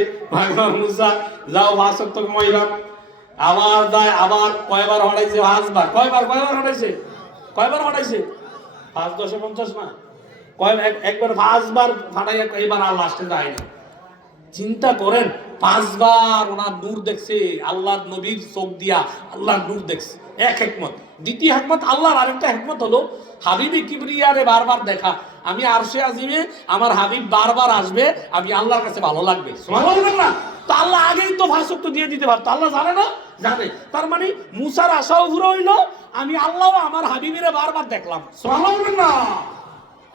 মুসা, যাও 5 ওয়াক্ত কমাইলাম। আবার যায়, আবার কয়বার হটাইছে? 5 বার। কয়বার হটাইছে? 5 10 50 না, একবার 5 বার ফাটাইয়া, এবার আর লাস্টে যায় না। চিন্তা করেন, 5 বার ওনার নূর দেখছে, আল্লাহর নবীর চোখ দিয়া আল্লাহর নূর দেখছে। এক হিকমত। দ্বিতীয় হিকমত, আল্লাহর আরেকটা হিকমত হলো হাবিবে কিবরিয়ারে বারবার দেখা। আমি আরশে আজিমে আমার হাবিব বারবার আসবে, আমি আল্লাহর কাছে ভালো লাগবে, সুবহানাল্লাহ না? তো আল্লাহ আগেই তো 5 ওয়াক্ত দিয়ে দিতে পারতো, আল্লাহ জানে না? জানে। তার মানে মুসার আশাও পুরো হইলো, আমি আল্লাহ আমার হাবিবেরে বারবার দেখলাম, সুবহানাল্লাহ না?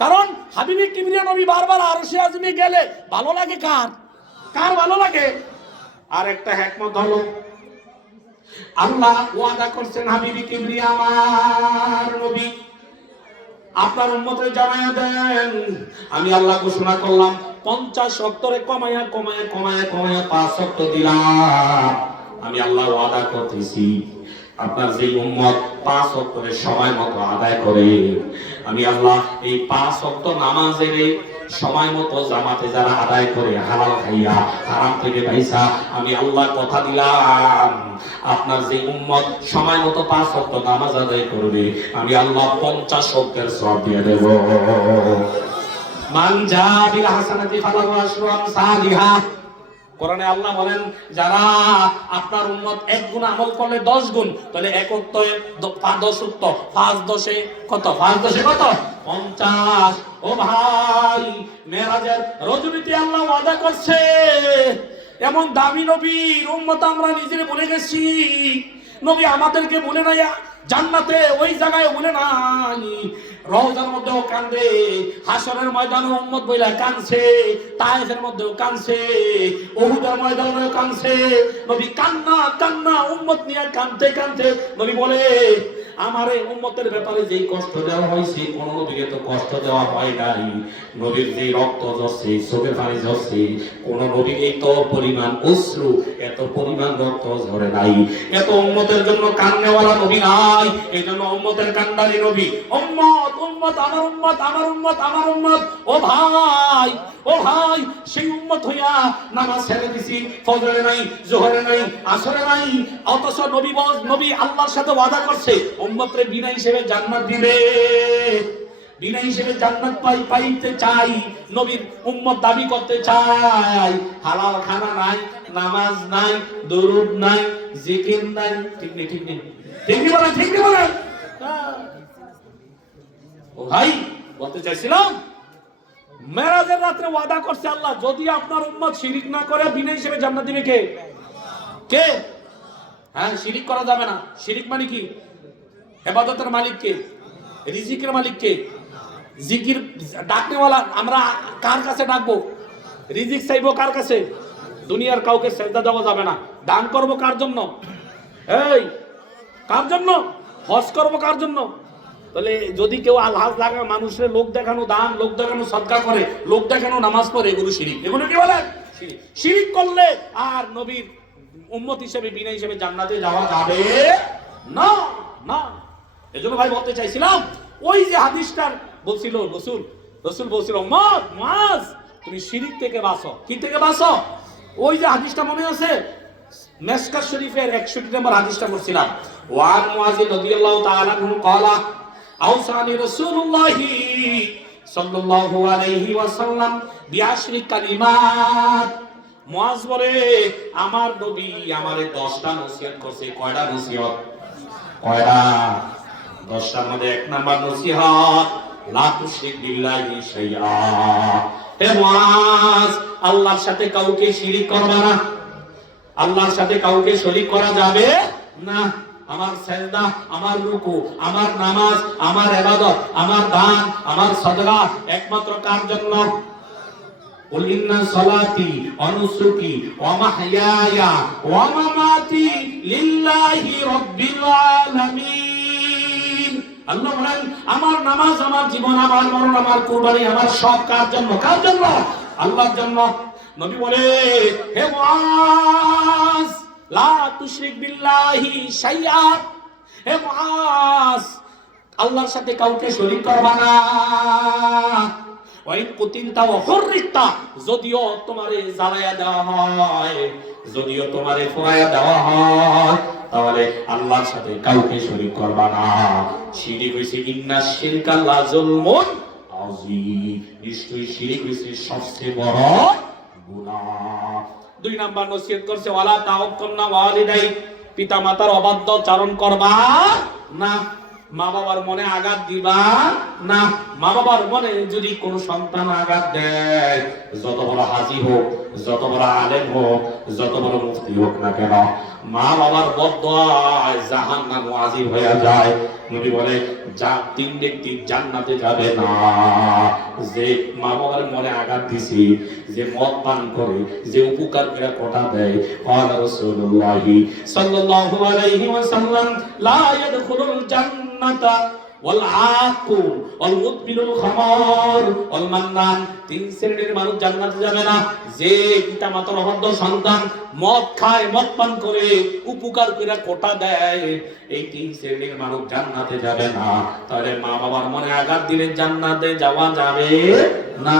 কারণ হাবিবে কিবরিয়া নবী বারবার আরশে আজিমে গেলে ভালো লাগে কার ভালো লাগে? আর একটা হিকমত হলো, আল্লাহ ওয়াদা করছেন, হাবিবে কিবরিয়া আমার নবী, আপনার উম্মতকে জানায়া দেন, আমি আল্লাহ ঘোষণা করলাম 50 ওয়াক্তরে কমায়া কমায়া কমায়া কমায়া 5 ওয়াক্ত দিলাম। আমি আল্লাহ ওয়াদা করতেছি আপনার যে উম্মত 5 ওয়াক্তের সময় মতো আদায় করে, আমি আল্লাহ এই 5 ওয়াক্ত নামাজের সময় মতো জামাতে যারা আদায় করে হালাল খাইয়া হারাম থেকে পয়সা, আমি আল্লাহ কথা দিলাম আপনার যে উম্মত সময় মতো 5 ওয়াক্ত নামাজ আদায় করবে, আমি আল্লাহ 50 ওয়াক্তের সওয়াব দিয়ে দেব। মান জা বিল হাসানাতি ফালাহু আশরু আমসালিহা। কোরআনে আল্লাহ বলেন যারা আপনার উম্মত 1 গুণ আমল করলে 10 গুণ, তাহলে 1 উত্তরে 10 উত্তর 5 10 কত, 5 10 কত 50। ও ভাই, মেরাজের রজনীতে আল্লাহ ওয়াদা করছে এমন দামি নবীর উম্মত আমরা নিজেরে বলে গেছি। নবী আমাদেরকে বলে নাই জান্নাতে ওই জায়গায় বলে নাই, রওজার মধ্যেও কান্দে, হাসরের ময়দানে উম্মত বইলা কানছে, তায়েফের মধ্যেও কানছে, উহুদের ময়দানেও কানছে। নবী কান্না কান্না উম্মত নিয়ে কানতে কানতে নবী বলে আমার এই উম্মতের ব্যাপারে যেই কষ্ট দেওয়া হয়েছে কোন নবীকে তো কষ্ট দেওয়া হয় নাই। নবীর যে রক্ত ঝরছে, চোখের পানি ঝরছে, কোন নবীর এত পরিমাণ অশ্রু এত পরিমাণ রক্ত ঝরে নাই। এত উম্মতের জন্য কান্নাওয়ালা নবী নাই, এই জন্য উম্মতের কান্দারি নবী। উম্মত উম্মত আমার উম্মত আমার উম্মত আমার উম্মত। ও ভাই ও ভাই, সেই উম্মত হইয়া নামাজ ছেড়ে দিছি, ফজরে নাই, জোহরে নাই, আসরে নাই, অথচ নবী আল্লাহর সাথে ওয়াদা করছে উম্মতরে বিনা হিসেবে জান্নাত দিবে। বিনা হিসেবে জান্নাত পাইতে চাই, নবীর উম্মত দাবি করতে চাই। হালাল খানা নাই, নামাজ নাই, দরুদ নাই, জিকির নাই। ঠিক নেই ঠিক নেই ঠিক নেই বলেন, ঠিক নেই বলেন। ও ভাই, বলতে চাইছিলাম মেরাজের রাতে ওয়াদা করছে আল্লাহ যদি আপনার উম্মত শিরিক না করে বিনা হিসেবে জান্নাত দিবে। কে কে? হ্যাঁ, শিরিক করা যাবে না। শিরিক মানে কি? ইবাদতের মালিক কে? রিজিকের মালিক কে? জিকির ডাকনেওয়ালা আমরা কার কাছে ডাকবো? রিজিক চাইবো কার কাছে? দুনিয়ার কাউকে সেজদা দেওয়া যাবে না। দান করবো কার জন্য? এই কার জন্য? হজ করবো কার জন্য? তাহলে যদি কেউ আলহাজ লাগা মানুষের লোক দেখানো দান, লোক দেখানো সদকা করে, লোক দেখানো নামাজ পড়ে, এগুলো শিরিক। এগুলো কি বলেন? শিরিক। শিরিক করলে আর নবীর উম্মত হিসেবে বিনা হিসেবে জান্নাতে যাওয়া যাবে না না। এজন্য ভাই বলতে চাইছিলাম ওই যে হাদিসটার বলছিল রসুল বলছিল মুআজ তুমি শিরিক থেকে বাঁচো। কি থেকে বাঁচো? ওই যে হাদিসটা মনে আছে মিশকাত শরীফের 61 নম্বর হাদিসটা বলছিলাম। ওয়ান মুআজ রাদিয়াল্লাহু তাআলা আনহু ক্বালা আওসানি রাসূলুল্লাহ সাল্লাল্লাহু আলাইহি ওয়াসাল্লাম বিআশরি কালিমাত। মুআজ বলে আমার নবী আমারে 10টা নসিহত করছে। কয়টা নসিহত? কয়টা? 10টার মধ্যে 1 নাম্বার নসিহত লা তুশরিক বিল্লাহি শাইআ। হে মুআজ, আল্লাহর সাথে কাউকে শিরিক করবা না। আল্লাহর সাথে কাউকে শরীক করা যাবে না। আমার সেজদা, আমার রুকু, আমার নামাজ, আমার ইবাদত, আমার দান, আমার সাদকা একমাত্র কার জন্য? কুল ইন্না সালাতি ওয়া নুসুকি ওয়া মাহইয়ায়া ওয়া মামাতি লিল্লাহি রাব্বিল আলামিন। আল্লাহ বলেন আমার নামাজ, আমার জীবন, আমার মরণ, আমার কুরবানি, আমার সব কার জন্য? কার জন্য? আল্লাহর জন্য। নবী বলে হে মুআজ লা তুশরিক বিল্লাহি শাইআ। হে মুআজ, আল্লাহর সাথে কাউকে শরীক করবা না। ওয়াইন কুতিলতা ওয়া হুররিতা, যদিও তোমারে জ্বালায়া দেওয়া হয়, যদিও তোমারে পোড়ায়া দেওয়া হয়, তাহলে আল্লাহর সাথে কাউকে শরীক করবা না। শিরিক হইছে ইন্নাশ শিরকা লা যুলমুন আযীম। নিশ্চয়ই শিরিক হইছে সবচেয়ে বড় গুনাহ। 2 নাম্বার নসিহত করছে ওয়ালা তাওয়াক্কুলনা ওয়ালিদাই, পিতা মাতার অবাধ্য চারণ করবা না। মা বাবার মনে আঘাত দিবা না। মা বাবার মনে যদি কোন সন্তান আঘাত দেয়, যত বড় হাজী হোক, যত বড় আলেম হোক, যত বড় মুফতি হোক না কেন, মা বাবার বদদোয়ায় জাহান্নাম ওয়াজিব হয়ে যায়। নবী বলে 3 ব্যক্তি জান্নাতে যাবে না। যে মা বাবার মনে আঘাত দিছে, যে মদ পান করে, যে উপকার করে কথা দেয়। ক্বালা রাসূলুল্লাহ সাল্লাল্লাহু আলাইহি ওয়াসাল্লাম লা ইয়াদখুলুল জান্নাতা ওয়াল আকুল ওয়াল মুদবিলুল খামার ওয়াল মান্নান। তিন শ্রেণীর মানুষ জান্নাতে যাবে না। যে পিতামাতার অবাধ্য সন্তান মদ খায়, মদ পান করে, উপকার করে কোটা দেয়, এই তিন শ্রেণীর মানুষ জান্নাতে যাবে না। তাহলে মা বাবার মনে আঘাত দিলে জান্নাতে যাওয়া যাবে না।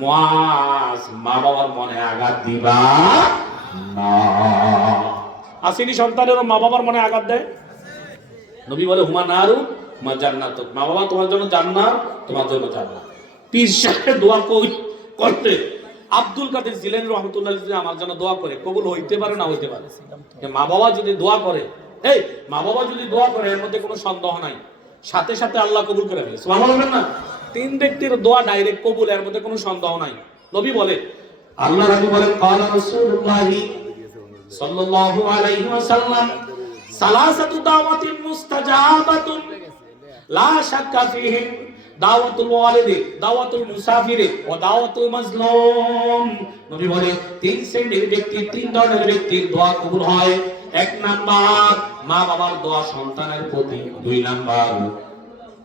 মুআজ, মা বাবার মনে আঘাত দিবা না। আসেনি সন্তানেরও মা বাবার মনে আঘাত দেয়? নবী বলে হুমা নারু মা জান্নাত। মা বাবা তোমার জন্য জান্নাত, তোমার জন্য জান্নাত। পীর সাহেব দোয়া করতে আব্দুল কাদের জিলানী রাহমাতুল্লাহ আলাইহি আমার জন্য দোয়া করে, কবুল হইতে পারে না হইতে পারে। মা বাবা যদি দোয়া করে, এই মা বাবা যদি দোয়া করে এর মধ্যে কোনো সন্দেহ নাই, সাথে সাথে আল্লাহ কবুল করে ফেলে। সুবহানাল্লাহ বলবেন না? তিন ব্যক্তির দোয়া ডাইরেক্ট কবুল, এর মধ্যে কোনো সন্দেহ নাই। নবী বলে, আল্লাহ রাসূল বলেন ক্বালা রাসূলুল্লাহ সাল্লাল্লাহু আলাইহি ওয়াসাল্লাম সালাসাতু দাওয়াতিন মুস্তাজাবাতুন লা শাক্কা ফীহিম দাওয়াতুল ওয়ালিদি, দাওয়াতুল মুসাফিরি ও দাওয়াতুল মাজলুম। নবী বলে তিন শ্রেণীর ব্যক্তি, তিন ধরনের ব্যক্তির দোয়া কবুল হয়। এক নাম্বার মা বাবার দোয়া সন্তানের প্রতি, দুই নাম্বার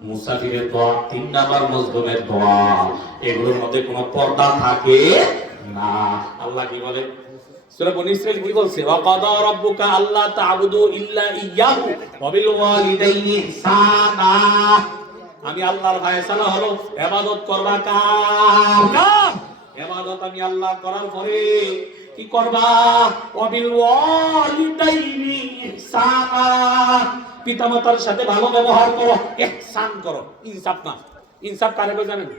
মুসাফিরের দোয়া, তিন নাম্বার মাজলুমের দোয়া। এগুলোর মধ্যে কোনো পর্দা থাকে না। আল্লাহ কি বলে? সূরা বনী ইসরাঈল কি বলছে? ওয়া কাদা রাব্বুকা আল্লা তা'বুদু ইল্লা ইয়্যাহু ওয়া বিল ওয়ালিদাইনি ইহসানা। আমি আল্লাহর ফয়সালা হলো ইবাদত করবা কার? ইবাদত আমি আল্লাহ করার পরে কি করবা? ওয়া বিল ওয়ালিদাইনি ইহসানা, পিতামাতার সাথে ভালো ব্যবহার করো, ইহসান করো। ইনসাফ না। ইনসাফ কারে কই জানেন?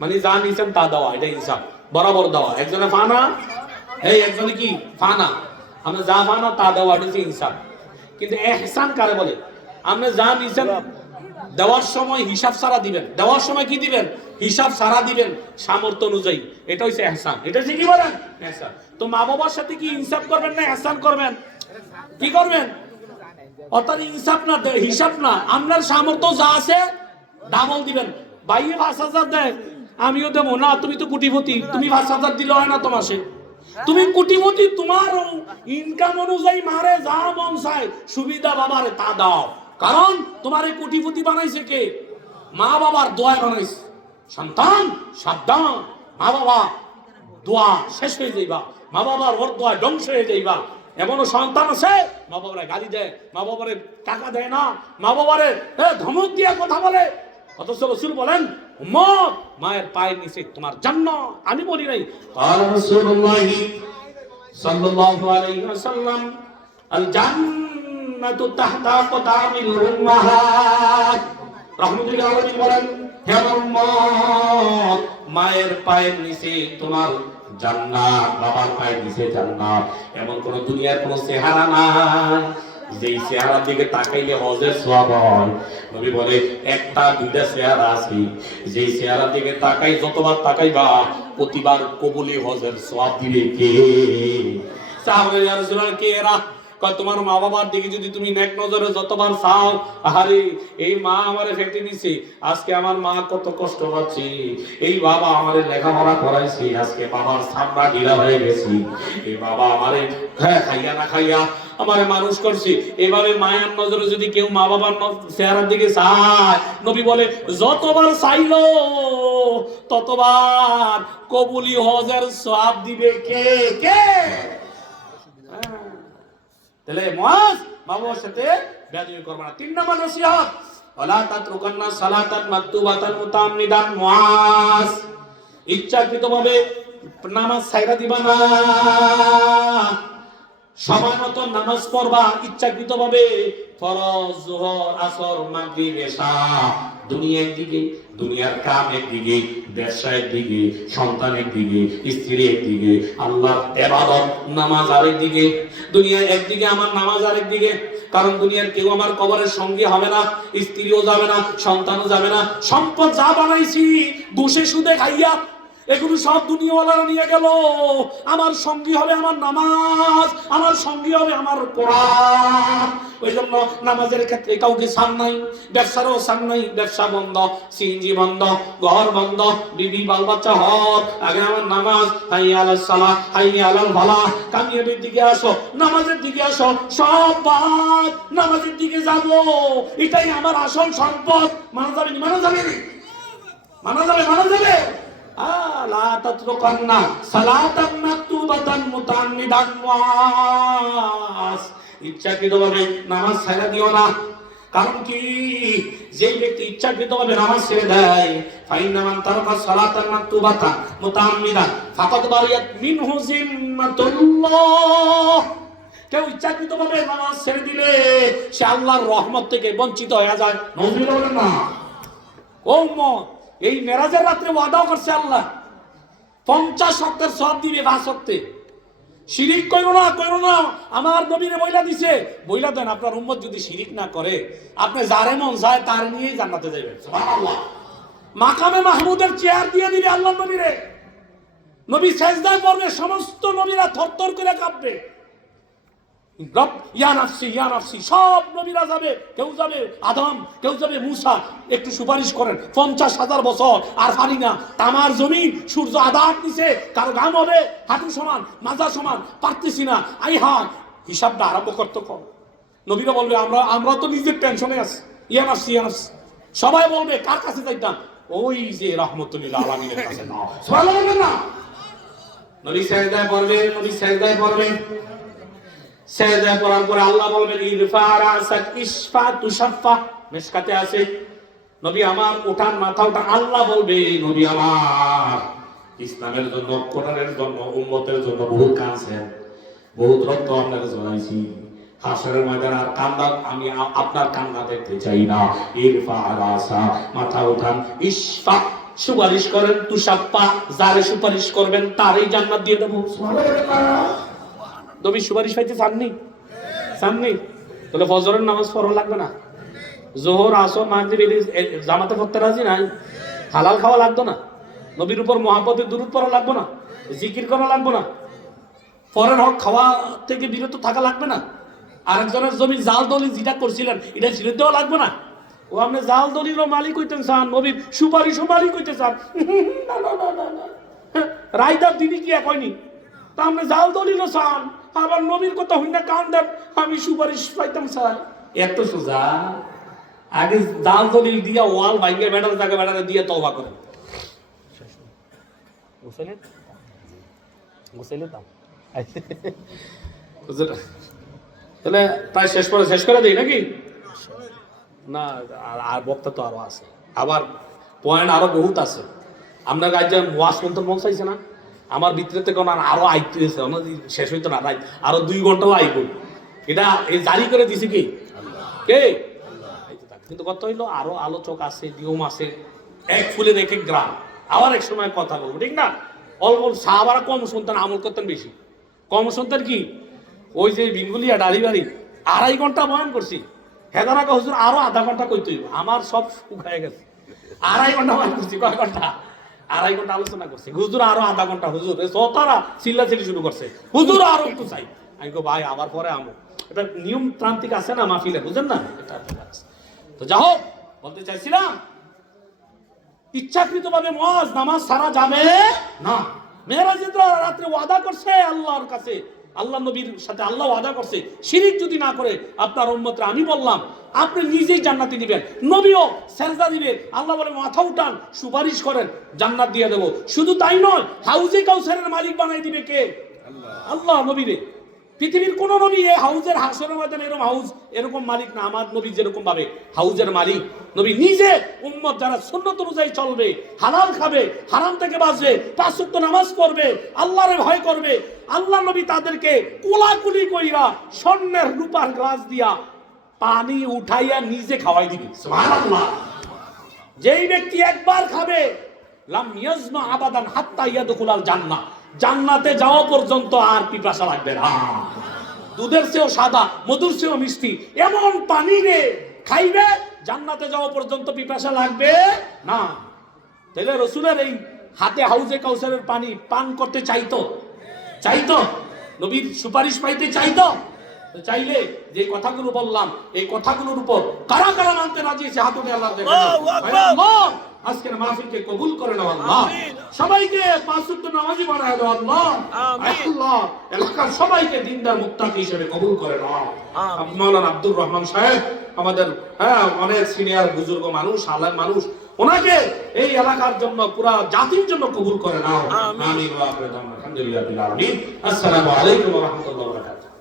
মানে যা নিছেন তা দেওয়া, এটা ইনসাফ। বরাবর দেওয়া। একজনে ফানা, এই একজনে কি ফানা, আমরা যা ফানা তা দেওয়া, এটা হচ্ছে ইনসাফ। কিন্তু ইহসান কারে বলে? আপনি যা নিছেন দেওয়ার সময় হিসাব ছাড়া দিবেন। দেওয়ার সময় কি দিবেন? হিসাব ছাড়া দিবেন, সামর্থ্য অনুযায়ী। এটা হচ্ছে ইহসান। এটা হচ্ছে কি বলেন? ইহসান। তো মা বাবার সাথে কি ইনসাফ করবেন না ইহসান করবেন? কি করবেন? অর্থাৎ ইনসাফ না, হিসাব না, আপনার সামর্থ্য যা আছে ডাবল দিবেন। ভাইয়ে ৫,০০০ দেয়, আমিও দেবো না। তুমি তো কোটিপতি, তুমি ৫,০০০ দিলে হয় না তোমার? তুমি কোটিপতি, তোমার ইনকাম অনুযায়ী মারে যা মন চায় সুবিধা বাবারে তা দাও। কারণ তোমার এই কোটিপতি বানাইছে কে? মা বাবার দোয়া বানাইছে। সন্তান সাবধান, মা বাবা দোয়া শেষ হয়ে যাইবা, মা বাবার ওর দোয়া ধ্বংস হয়ে যাইবা। এমনও সন্তান আছে মা বাবারে গালি দেয়, মা বাবারে টাকা দেয় না, মা বাবারে ধমক দিয়ে কথা বলে। অথচ রাসূল বলেন উম্মত মায়ের পায়ের নিচে তোমার জান্নাত। আমি বলি নাই, ক্বালা রাসূলুল্লাহ সাল্লাল্লাহু আলাইহি ওয়াসাল্লাম আল জান্নাতু তাহতা আকদামিল উম্মাহাত। রাহমাতুল্লাহ আলাইহি বলেন, হে উম্মত মায়ের পায়ের নিচে তোমার জান্নাত, বাবার পায়ের নিচে জান্নাত। এমন কোন দুনিয়ার কোন চেহারা নাই যেই চেহারার দিকে তাকাইলে হজের সওয়াব হয়। নবী বলে একটা দুইটা চেহারা আছে যেই চেহারার দিকে তাকাই, যতবার তাকাইবা প্রতিবার কবুলি হজের সওয়াব দিবে কে? সাহাবায়ে ইয়া রাসূলুল্লাহ কে এরা? কয় তোমার মা বাবার দিকে যদি তুমি নেক নজরে যতবার চাও, আরে এই মা আমারে ফেটে দিছে, আজকে আমার মা কত কষ্ট পাচ্ছে, এই বাবা আমারে লেখাপড়া করাইছে, আজকে বাবার চামড়া ঢিলা হয়ে গেছে, এই বাবা আমারে খাইয়া না খাইয়া আমারে মানুষ করছে। এভাবে মায়ের নজরে যদি কেউ মা বাবার চেহারার দিকে চায়, নবী বলে যতবার চাইলো ততবার কবুলি হজের সওয়াব দিবে কে? কে? তাহলে মুআজ মা বাবার সাথে বেয়াদবি করবে না। ৩ নম্বর নসিহত, ওয়ালা তাতরুকান্না সালাতান মাকতুবাতান মুতাআম্মিদান। মুআজ ইচ্ছাকৃতভাবে নামাজ ছাইরা দিবা না। সময় মতো নামাজ পড়বা, ইচ্ছাকৃতভাবে ফরজ, যোহর, আসর, মাগরিব, এশা, দুনিয়া একদিকে, দুনিয়ার কাম একদিকে, ব্যবসা একদিকে, সন্তান একদিকে, স্ত্রী একদিকে, আল্লাহর ইবাদত নামাজ আরেকদিকে। দুনিয়া একদিকে, আমার নামাজ আরেকদিকে। কারণ দুনিয়ার কেউ আমার কবরের সঙ্গী হবে না, স্ত্রীও যাবে না, সন্তানও যাবে না। সম্পদ যা বানাইছি ঘুষে সুদে খাইয়া এগুলো সব দুনিয়াওয়ালারা নিয়ে গেল। আমার সঙ্গী হবে আমার নামাজ, আমার সঙ্গী হবে আমার কোরআন। ওই জন্য নামাজের ক্ষেত্রে কাউকে ছাড় নাই, ব্যবসারও ছাড় নাই, ব্যবসা বন্ধ, সিএনজি বন্ধ, ঘর বন্ধ, বিবি বাল বাচ্চা হক, আগে আমার নামাজ, হাইয়া আলাস সালাহ, হাইয়া আলাল ফালাহ, কামিয়াবির দিকে আসো, নামাজের দিকে আসো, সব বাদ, নামাজের দিকে যাব, এটাই আমার আসল সম্পদ। মানা যাবে না? মানা যাবে না? মানা যাবে? মানা যাবে? লা তাতরুকান্না সালাতান মাকতুবাতান মুতাআম্মিদান ওয়াস, ইচ্ছাকৃতভাবে নামাজ ছেড়ে দিও না। কারণ কি, যেই ব্যক্তি ইচ্ছাকৃতভাবে নামাজ ছেড়ে দেয়, ফাইন্না মান তারাকা সালাতান মাকতুবাতান মুতাআম্মিদান ফাকাদ বারিয়াত মিনহু জিম্মাতুল্লাহ, কেউ ইচ্ছাকৃতভাবে নামাজ ছেড়ে দিলে সে আল্লাহর রহমত থেকে বঞ্চিত হয়ে যায়। নজরুল বলেন না, ও উম্মত, এই মেরাজের রাত্রে ওয়াদাও করছে আল্লাহ 50 ওয়াক্তের সওয়াব দিবে 5 ওয়াক্তে। শিরিক কইরো না, কইরো না, আমার নবীরে বইলা দিছে, বইলা দেন আপনার উম্মত যদি শিরিক না করে, আপনি যারে মন চায় তার নিয়েই জান্নাতে যাবেন। সুবহানাল্লাহ। মাকামে মাহমুদের চেয়ার দিয়ে দিবে আল্লাহ নবীরে, নবী সেজদায় পড়বে, সমস্ত নবীরা থরথর করে কাঁপবে, রব ইয়া নাফসি ইয়া নাফসি, সব নবীরা যাবে, কেউ যাবে আদম, কেউ যাবে মুসা, একটু সুপারিশ করেন, 50,000 বছর আর পারি না, তামার জমিন সূর্য আদাত দিছে, কারো গাম হবে হাঁটু সমান, মাজা সমান, পারতেছি না, আই হায়, হিসাবটা আরম্ভ করতে কম। নবীরা বলবে আমরা তো নিজের টেনশনে আছি, ইয়া নাফসি ইয়া নাফসি, সবাই বলবে কার কাছে যাইতাম, ওই যে রাহমাতুল্লিল আলামিনের কাছে। না সুবহানাল্লাহ, না নবী সাজদায় পড়বেন, নবী সাজদায় পড়বেন, সেজদায় পড়ার পরে আল্লাহ বলবেন ইরফা রাসাক ইশফা তুশাফা, মিশকাতে আছে, নবী আমার উঠান, মাথা উঠান, আল্লাহ বলবে নবী আমার ইসলামের জন্য, কোরআনের জন্য, উম্মতের জন্য বহুত কাঁদছেন, বহুত রক্ত আপনাকে ঝরাইছি, হাসরের ময়দানে আর কান্দা, আমি আপনার কান্না দেখতে চাই না। ইরফা রাসা, মাথা উঠান, ইশফা, সুপারিশ করেন, তুশাফা, যারে সুপারিশ করবেন তারই জান্নাত দিয়ে দেব। সুবহানাল্লাহ। নবী সুপারিশ পাইতে চাননি? চাননি? তাহলে ফজরের নামাজ পড়া লাগবে না, জোহর আসর মাগরিব জামাতে পড়তে রাজি নাই, হালাল খাওয়া লাগতো না, নবীর উপর মহব্বতের দুরূদ পড়া লাগবে না, জিকির করা লাগবে না, পরের হক খাওয়া থেকে বিরত থাকা লাগবে না, আরেকজনের জমি জাল দলিল যেটা করছিলেন এটা ছেড়ে দেওয়া লাগবে না। ও আপনি জাল দলিলও মালিক হইতেন চান, নবীর সুপারিশও মালিক হইতে চান, না না না না না, রায়দার দিনই কি এক হয়নি, তা আপনি জাল দলিলও চান, আবার নবীর কথা হই না কান দেন, আমি সুপারিশ পাইতাম স্যার, এত সোজা। আগে জাল দলিল দিয়া ওয়াল ভাঙ্গে বেড়ার জায়গা বেড়ারে দিয়ে তওবা করেন। তাহলে প্রায় শেষ করে দেই নাকি? না, আর বক্তা তো আরো আছে, আবার পয়েন্ট আরো বহুত আছে। আপনার কাছে ওয়াজ শুনতে মন চাইছে না? আমার ভিতরে থেকে আরো আইতেছে, শেষ হইতো না, আরো 2 ঘন্টাও আইব। এটা জারি করে দিছে কি? কে? কিন্তু কত হইলো, আরো আলোচক আছে, নিয়ম আছে, এক ফুলের এক এক গ্রাম, আবার এক সময় কথা বলবো, ঠিক না? অল্প সাহাবারা কম শুনতেন, আমল করতেন বেশি। কম শুনতেন কি? ওই যে বিঙ্গুলিয়া ডালিবাড়ি 2.5 ঘন্টা বয়ান করছি, হেদারা হুজুর আরো আধা ঘন্টা কইতে হইব, আমার সব শুকায় গেছে। 2.5 ঘন্টা বয়ান করছি, কয় ঘন্টা? 2.5 ঘন্টা আলোচনা করছে, হুজুর আরো আধা ঘন্টা, হুজুর তারা চিল্লাচিল্লি শুরু করছে, হুজুর আরো একটু চাই। আমি কো ভাই আমার পরে আমো, এটা নিয়ম তান্ত্রিক আছে না মাহফিলে, বুঝেন না? এটা তো যা হোক, বলতে চাইছিলাম ইচ্ছাকৃতভাবে মুয়াজ নামাজ ছাড়া যাবে না। মেরাজের রাতে ওয়াদা করছে আল্লাহর কাছে, আল্লাহ নবীর সাথে আল্লাহ ওয়াদা করছে, শিরিক যদি না করে আপনার উম্মতরা, আমি বললাম আপনি নিজেই জান্নাতে দিবেন, নবীও সেজদা দিবে, আল্লাহ বলে মাথা উঠান, সুপারিশ করেন, জান্নাত দিয়ে দেব। শুধু তাই নয়, হাউজে কাউসারের মালিক বানাই দিবে কে? আল্লাহ নবীরে। পৃথিবীর কোন নবী এই হাউজের হাসরের ময়দানে এরকম হাউজ এরকম মালিক না, আমার নবী যেরকম ভাবে হাউজের মালিক, নবী নিজে উম্মত যারা সুন্নত অনুযায়ী চলবে, হালাল খাবে, হারাম থেকে বাঁচবে, 5 ওয়াক্ত নামাজ পড়বে, আল্লাহরে ভয় করবে, আল্লাহ নবী তাদেরকে কোলাকুলি কইরা স্বর্ণের রূপার গ্লাস দিয়া পানি উঠাইয়া নিজে খাওয়াই দিবে। সুবহানাল্লাহ। যেই ব্যক্তি একবার খাবে, লাম ইয়াজমা আবাদান হাত্তা ইয়াদখুলাল জান্নাহ, জান্নাতে যাওয়া পর্যন্ত আর পিপাসা লাগবে না। দুধের চেয়েও সাদা, মধুর চেয়েও মিষ্টি এমন পানি রে খাইবে, জান্নাতে যাওয়া পর্যন্ত পিপাসা লাগবে না। তাহলে রাসূলের এই হাতে হাউজে কাউসারের পানি পান করতে চাইতো, নবীর সুপারিশ পাইতে চাইতো, চাইলে যে কথাগুলো বললাম এই কথাগুলোর উপর কারা কারা মানতে রাজি আছে হাত উঠে আল্লাহ আজকের মাহফিলকে কবুল করে নাও আল্লাহ, সবাইকে পাঁচ ওয়াক্ত নামাজি বানায় দাও আল্লাহ, আল্লাহ এলাকার সবাইকে দিনদার মুত্তাকি হিসেবে কবুল করে নাও। মাওলানা আব্দুর রহমান সাহেব আমাদের অনেক সিনিয়র বুজুর্গ মানুষ, আলেম মানুষ, ওনাকে এই এলাকার জন্য পুরা জাতির জন্য কবুল করে নাও। আমিন ওয়া আখিরু দাওয়ানা আলহামদুলিল্লাহি রাব্বিল আলামিন। আসসালামু আলাইকুম ওয়া রাহমাতুল্লাহি ওয়া বারাকাতুহু।